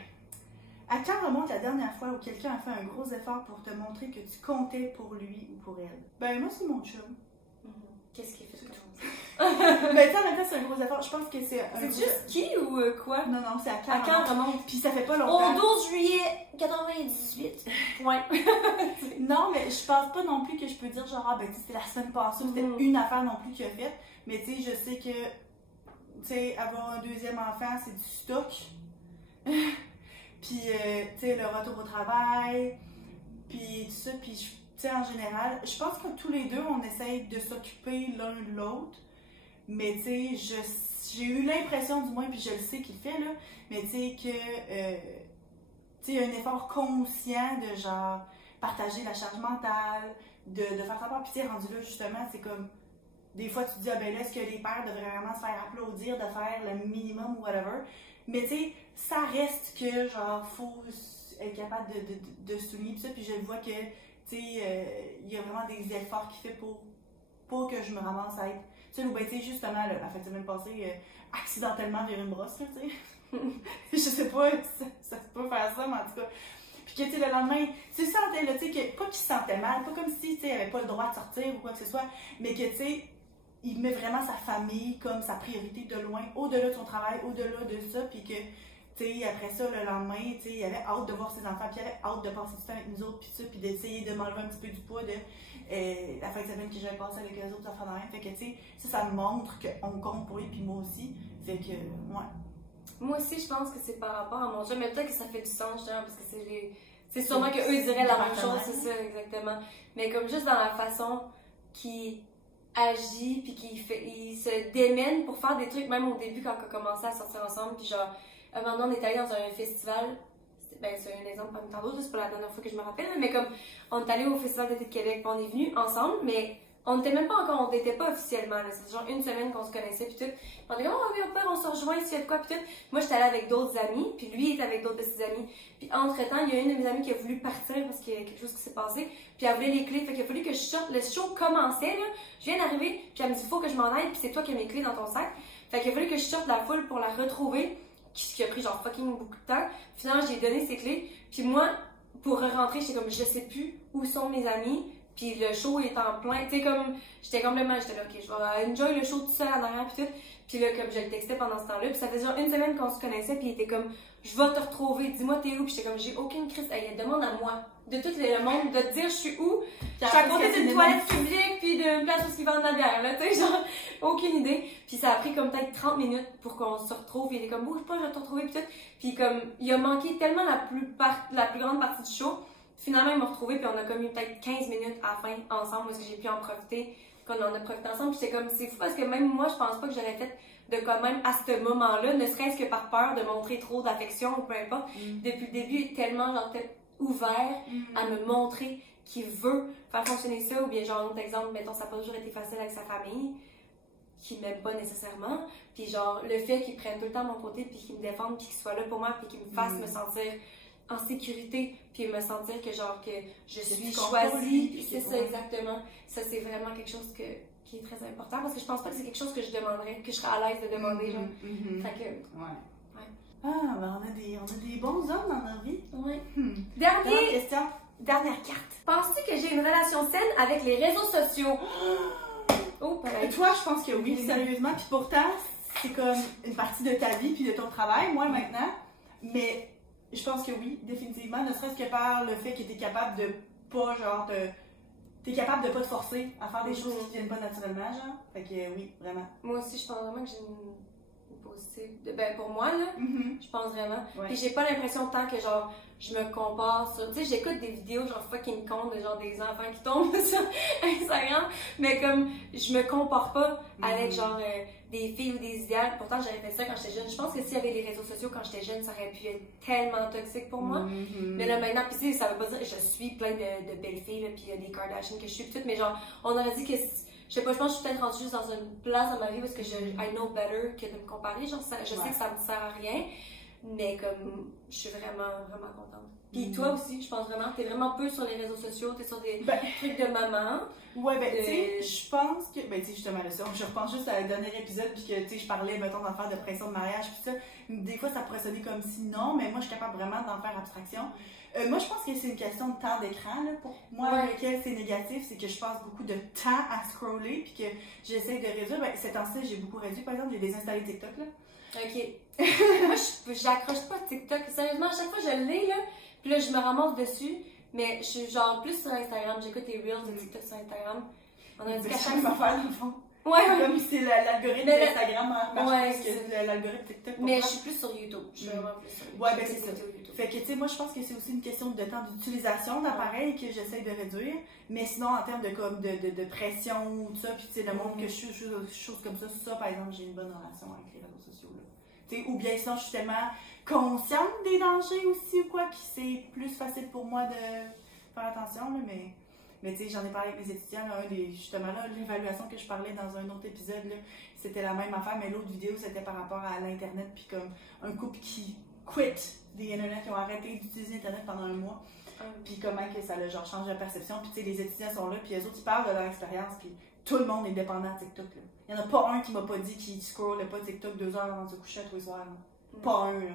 À quand remonte la dernière fois où quelqu'un a fait un gros effort pour te montrer que tu comptais pour lui ou pour elle? Ben, moi, c'est mon chum. Qu'est-ce qu'il fait? Mais ça, en même temps, c'est un gros effort. Je pense que c'est. C'est juste qui ou quoi? Non, c'est à quand. À quand remonte? Puis ça fait pas longtemps. Au 12 juillet 98. Ouais. Non, mais je pense pas non plus que je peux dire genre, ah ben, c'était la semaine passée, c'était une affaire non plus qu'il a faite. Mais tu sais, je sais que, tu sais, avoir un deuxième enfant, c'est du stock. Puis, tu sais, le retour au travail, puis tout ça, puis tu sais, en général, je pense que tous les deux, on essaye de s'occuper l'un de l'autre. Mais tu sais, j'ai eu l'impression, du moins, puis je le sais qu'il fait, là, mais tu sais, que, tu sais, un effort conscient de, genre, partager la charge mentale, de faire savoir. Puis tu sais, rendu là, justement, c'est comme, des fois, tu te dis, ah ben là, est-ce que les pères devraient vraiment se faire applaudir, de faire le minimum ou whatever. Mais tu sais, ça reste que, genre, faut être capable de souligner tout ça, puis je vois que, tu sais, il y a vraiment des efforts qu'il fait pour que je me ramasse à être seule. Ou bien, tu sais, justement, là, la fin de semaine passée, accidentellement vers une brosse, là, tu sais. Je sais pas, ça peut faire ça, mais en tout cas. Puis que, tu sais, le lendemain, tu sentais, là, tu sais, pas qu'il se sentait mal, pas comme si, tu sais, il avait pas le droit de sortir ou quoi que ce soit, mais que, tu sais, il met vraiment sa famille comme sa priorité de loin, au-delà de son travail, au-delà de ça, puis que, tu sais, après ça, le lendemain, tu sais, il avait hâte de voir ses enfants, puis il avait hâte de passer du temps avec nous autres, puis ça, puis d'essayer de m'enlever un petit peu du poids de la fin de semaine que j'avais passé avec les autres enfants de même. Fait que, tu sais, ça me montre qu'on compte pour lui, puis moi aussi. Fait que, ouais. Moi aussi, je pense que c'est par rapport à mon chum, mais peut-être que ça fait du sens, justement, parce que c'est sûrement qu'eux ils diraient la même chose, c'est ça, exactement. Mais comme juste dans la façon qu'il agit, puis il se démène pour faire des trucs, même au début, quand on a commencé à sortir ensemble, puis genre, un moment donné, on est allé dans un festival, ben c'est un exemple parmi tant d'autres, c'est pas la dernière fois que je me rappelle, mais comme, on est allé au Festival d'été de Québec, puis on est venus ensemble, mais on n'était même pas encore, on n'était pas officiellement, c'est genre une semaine qu'on se connaissait, puis tout. On était comme, oh oui, on se rejoint s'il y a de quoi, puis tout. Moi, j'étais allée avec d'autres amis, puis lui était avec d'autres de ses amis. Puis entre-temps, il y a une de mes amies qui a voulu partir parce qu'il y a quelque chose qui s'est passé, puis elle voulait les clés, fait qu'il a fallu que je sorte. Le show commençait, là. Je viens d'arriver, puis elle me dit, faut que je m'en aille, puis c'est toi qui as mes clés dans ton sac. Fait qu'il a fallu que je sorte de la foule pour la retrouver, ce qui a pris genre fucking beaucoup de temps. Finalement, j'ai donné ses clés, puis moi, pour rentrer, j'étais comme, je sais plus où sont mes amis. Puis le show est en plein, tu sais, comme, j'étais là, ok, je vais enjoy le show tout seul en arrière, puis tout. Puis là, comme je le textais pendant ce temps-là, puis ça faisait genre une semaine qu'on se connaissait, puis il était comme, je vais te retrouver, dis-moi t'es où, puis j'étais comme, j'ai aucune crise, elle demande à moi, de tout le monde, de te dire je suis où. Je suis à côté d'une toilette publique, puis d'une place où ils vendent de la bière, là, tu sais, genre, aucune idée. Puis ça a pris comme peut-être 30 minutes pour qu'on se retrouve, il était comme, bouge pas, je vais te retrouver, puis tout. Puis comme, il a manqué tellement la plus grande partie du show. Finalement, il m'a retrouvée, puis on a comme eu peut-être 15 minutes à la fin ensemble, parce que j'ai pu en profiter, qu'on en a profité ensemble. Puis j'étais comme, c'est fou, parce que même moi, je pense pas que j'aurais fait de quand même à ce moment-là, ne serait-ce que par peur de montrer trop d'affection ou peu importe. Depuis le début, il est tellement genre ouvert à me montrer qu'il veut faire fonctionner ça, ou bien genre un autre exemple, mettons, ça n'a pas toujours été facile avec sa famille, qui m'aime pas nécessairement, puis genre le fait qu'il prenne tout le temps mon côté, puis qu'il me défende, puis qu'il soit là pour moi, puis qu'il me fasse me sentir en sécurité, puis me sentir que genre que je suis choisie, puis c'est ça exactement. Ça c'est vraiment quelque chose qui est très important, parce que je pense pas que c'est quelque chose que je demanderais, que je serais à l'aise de demander, genre. Fait que, Ah, ben on a des bons hommes dans notre vie. Ouais. Dernière carte. Penses-tu que j'ai une relation saine avec les réseaux sociaux? Oh, pareil. Toi, je pense que oui, sérieusement. Puis pourtant, c'est comme une partie de ta vie puis de ton travail, moi maintenant. Mais je pense que oui, définitivement. Ne serait-ce que par le fait que tu es capable de pas, genre, t'es capable de pas te forcer à faire des choses qui viennent pas naturellement, genre. Fait que oui, vraiment. Moi aussi, je pense vraiment que j'ai une positive. Ben, pour moi, là, je pense vraiment. Puis j'ai pas l'impression tant que, genre, je me compare sur. Tu sais, j'écoute des vidéos, genre, fucking con de genre des enfants qui tombent sur Instagram, mais comme, je me compare pas avec, genre, des filles ou des idéales. Pourtant, j'aurais fait ça quand j'étais jeune. Je pense que s'il y avait les réseaux sociaux quand j'étais jeune, ça aurait pu être tellement toxique pour moi. Mais là, maintenant, pis ça veut pas dire que je suis plein de belles filles, là, pis il y a des Kardashians que je suis, pis tout, mais genre, on aurait dit que. Je sais pas, je pense que je suis peut-être rendue juste dans une place dans ma vie parce que I know better que de me comparer. Genre, je sais que ça me sert à rien, mais comme, je suis vraiment, vraiment contente. Puis toi aussi, je pense vraiment, t'es vraiment peu sur les réseaux sociaux, t'es sur des trucs de maman. Ouais, ben, tu sais, je pense que, ben, tu sais, justement, là, je repense juste à le dernier épisode, puis que, tu sais, je parlais, mettons, d'en faire de pression de mariage, puis ça. Des fois, ça pourrait sonner comme si non, mais moi, je suis capable vraiment d'en faire abstraction. Moi, je pense que c'est une question de temps d'écran, là, pour moi, lequel c'est négatif, c'est que je passe beaucoup de temps à scroller, puis que j'essaie de réduire. Ben, ces temps-ci, j'ai beaucoup réduit. Par exemple, j'ai désinstallé TikTok, là. Ok. Moi, j'accroche pas TikTok. Sérieusement, à chaque fois, je l'ai, là, puis là, je me ramasse dessus, mais je suis genre plus sur Instagram. J'écoute les Reels de TikTok sur Instagram. On a dit qu'à chaque fois. Faire, dans le fond. Ouais. Comme si l'algorithme d'Instagram marche plus que l'algorithme TikTok. Mais je suis plus sur YouTube. Je suis vraiment plus sur YouTube. Ouais, ben c'est ça. Fait que, tu sais, moi, je pense que c'est aussi une question de temps d'utilisation d'appareil que j'essaie de réduire. Mais sinon, en termes de pression ou tout ça, puis tu sais, le monde que je suis, choses comme ça, par exemple, j'ai une bonne relation avec les réseaux sociaux, là. Tu sais, ou bien sinon, je suis tellement consciente des dangers aussi ou quoi, que c'est plus facile pour moi de faire attention, là, mais tu sais, j'en ai parlé avec mes étudiants, là, justement, là, l'évaluation que je parlais dans un autre épisode, là, c'était la même affaire, mais l'autre vidéo, c'était par rapport à l'Internet, puis comme un couple qui quit des Internet, qui ont arrêté d'utiliser Internet pendant un mois, puis comment que ça a genre changé la perception, puis tu sais, les étudiants sont là, puis les autres, ils parlent de leur expérience, puis tout le monde est dépendant de TikTok, là. Il n'y en a pas un qui m'a pas dit qu'il scrollait pas TikTok 2 heures avant de se coucher à tous les soirs, là. Pas un, là.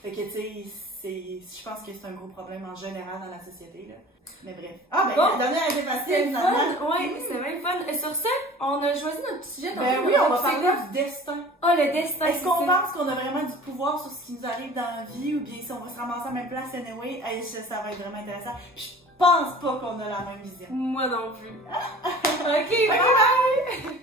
Fait que, tu sais, je pense que c'est un gros problème en général dans la société, là. Mais bref. Ah, ben, la dernière était facile, finalement. Oui, c'est même fun. Et sur ce, on a choisi notre sujet. Ben oui, on va parler du destin. Ah, le destin. Est-ce qu'on pense qu'on a vraiment du pouvoir sur ce qui nous arrive dans la vie, ou bien si on va se ramasser à la même place anyway? Ça va être vraiment intéressant. Puis je pense pas qu'on a la même vision. Moi non plus. Ok, bye!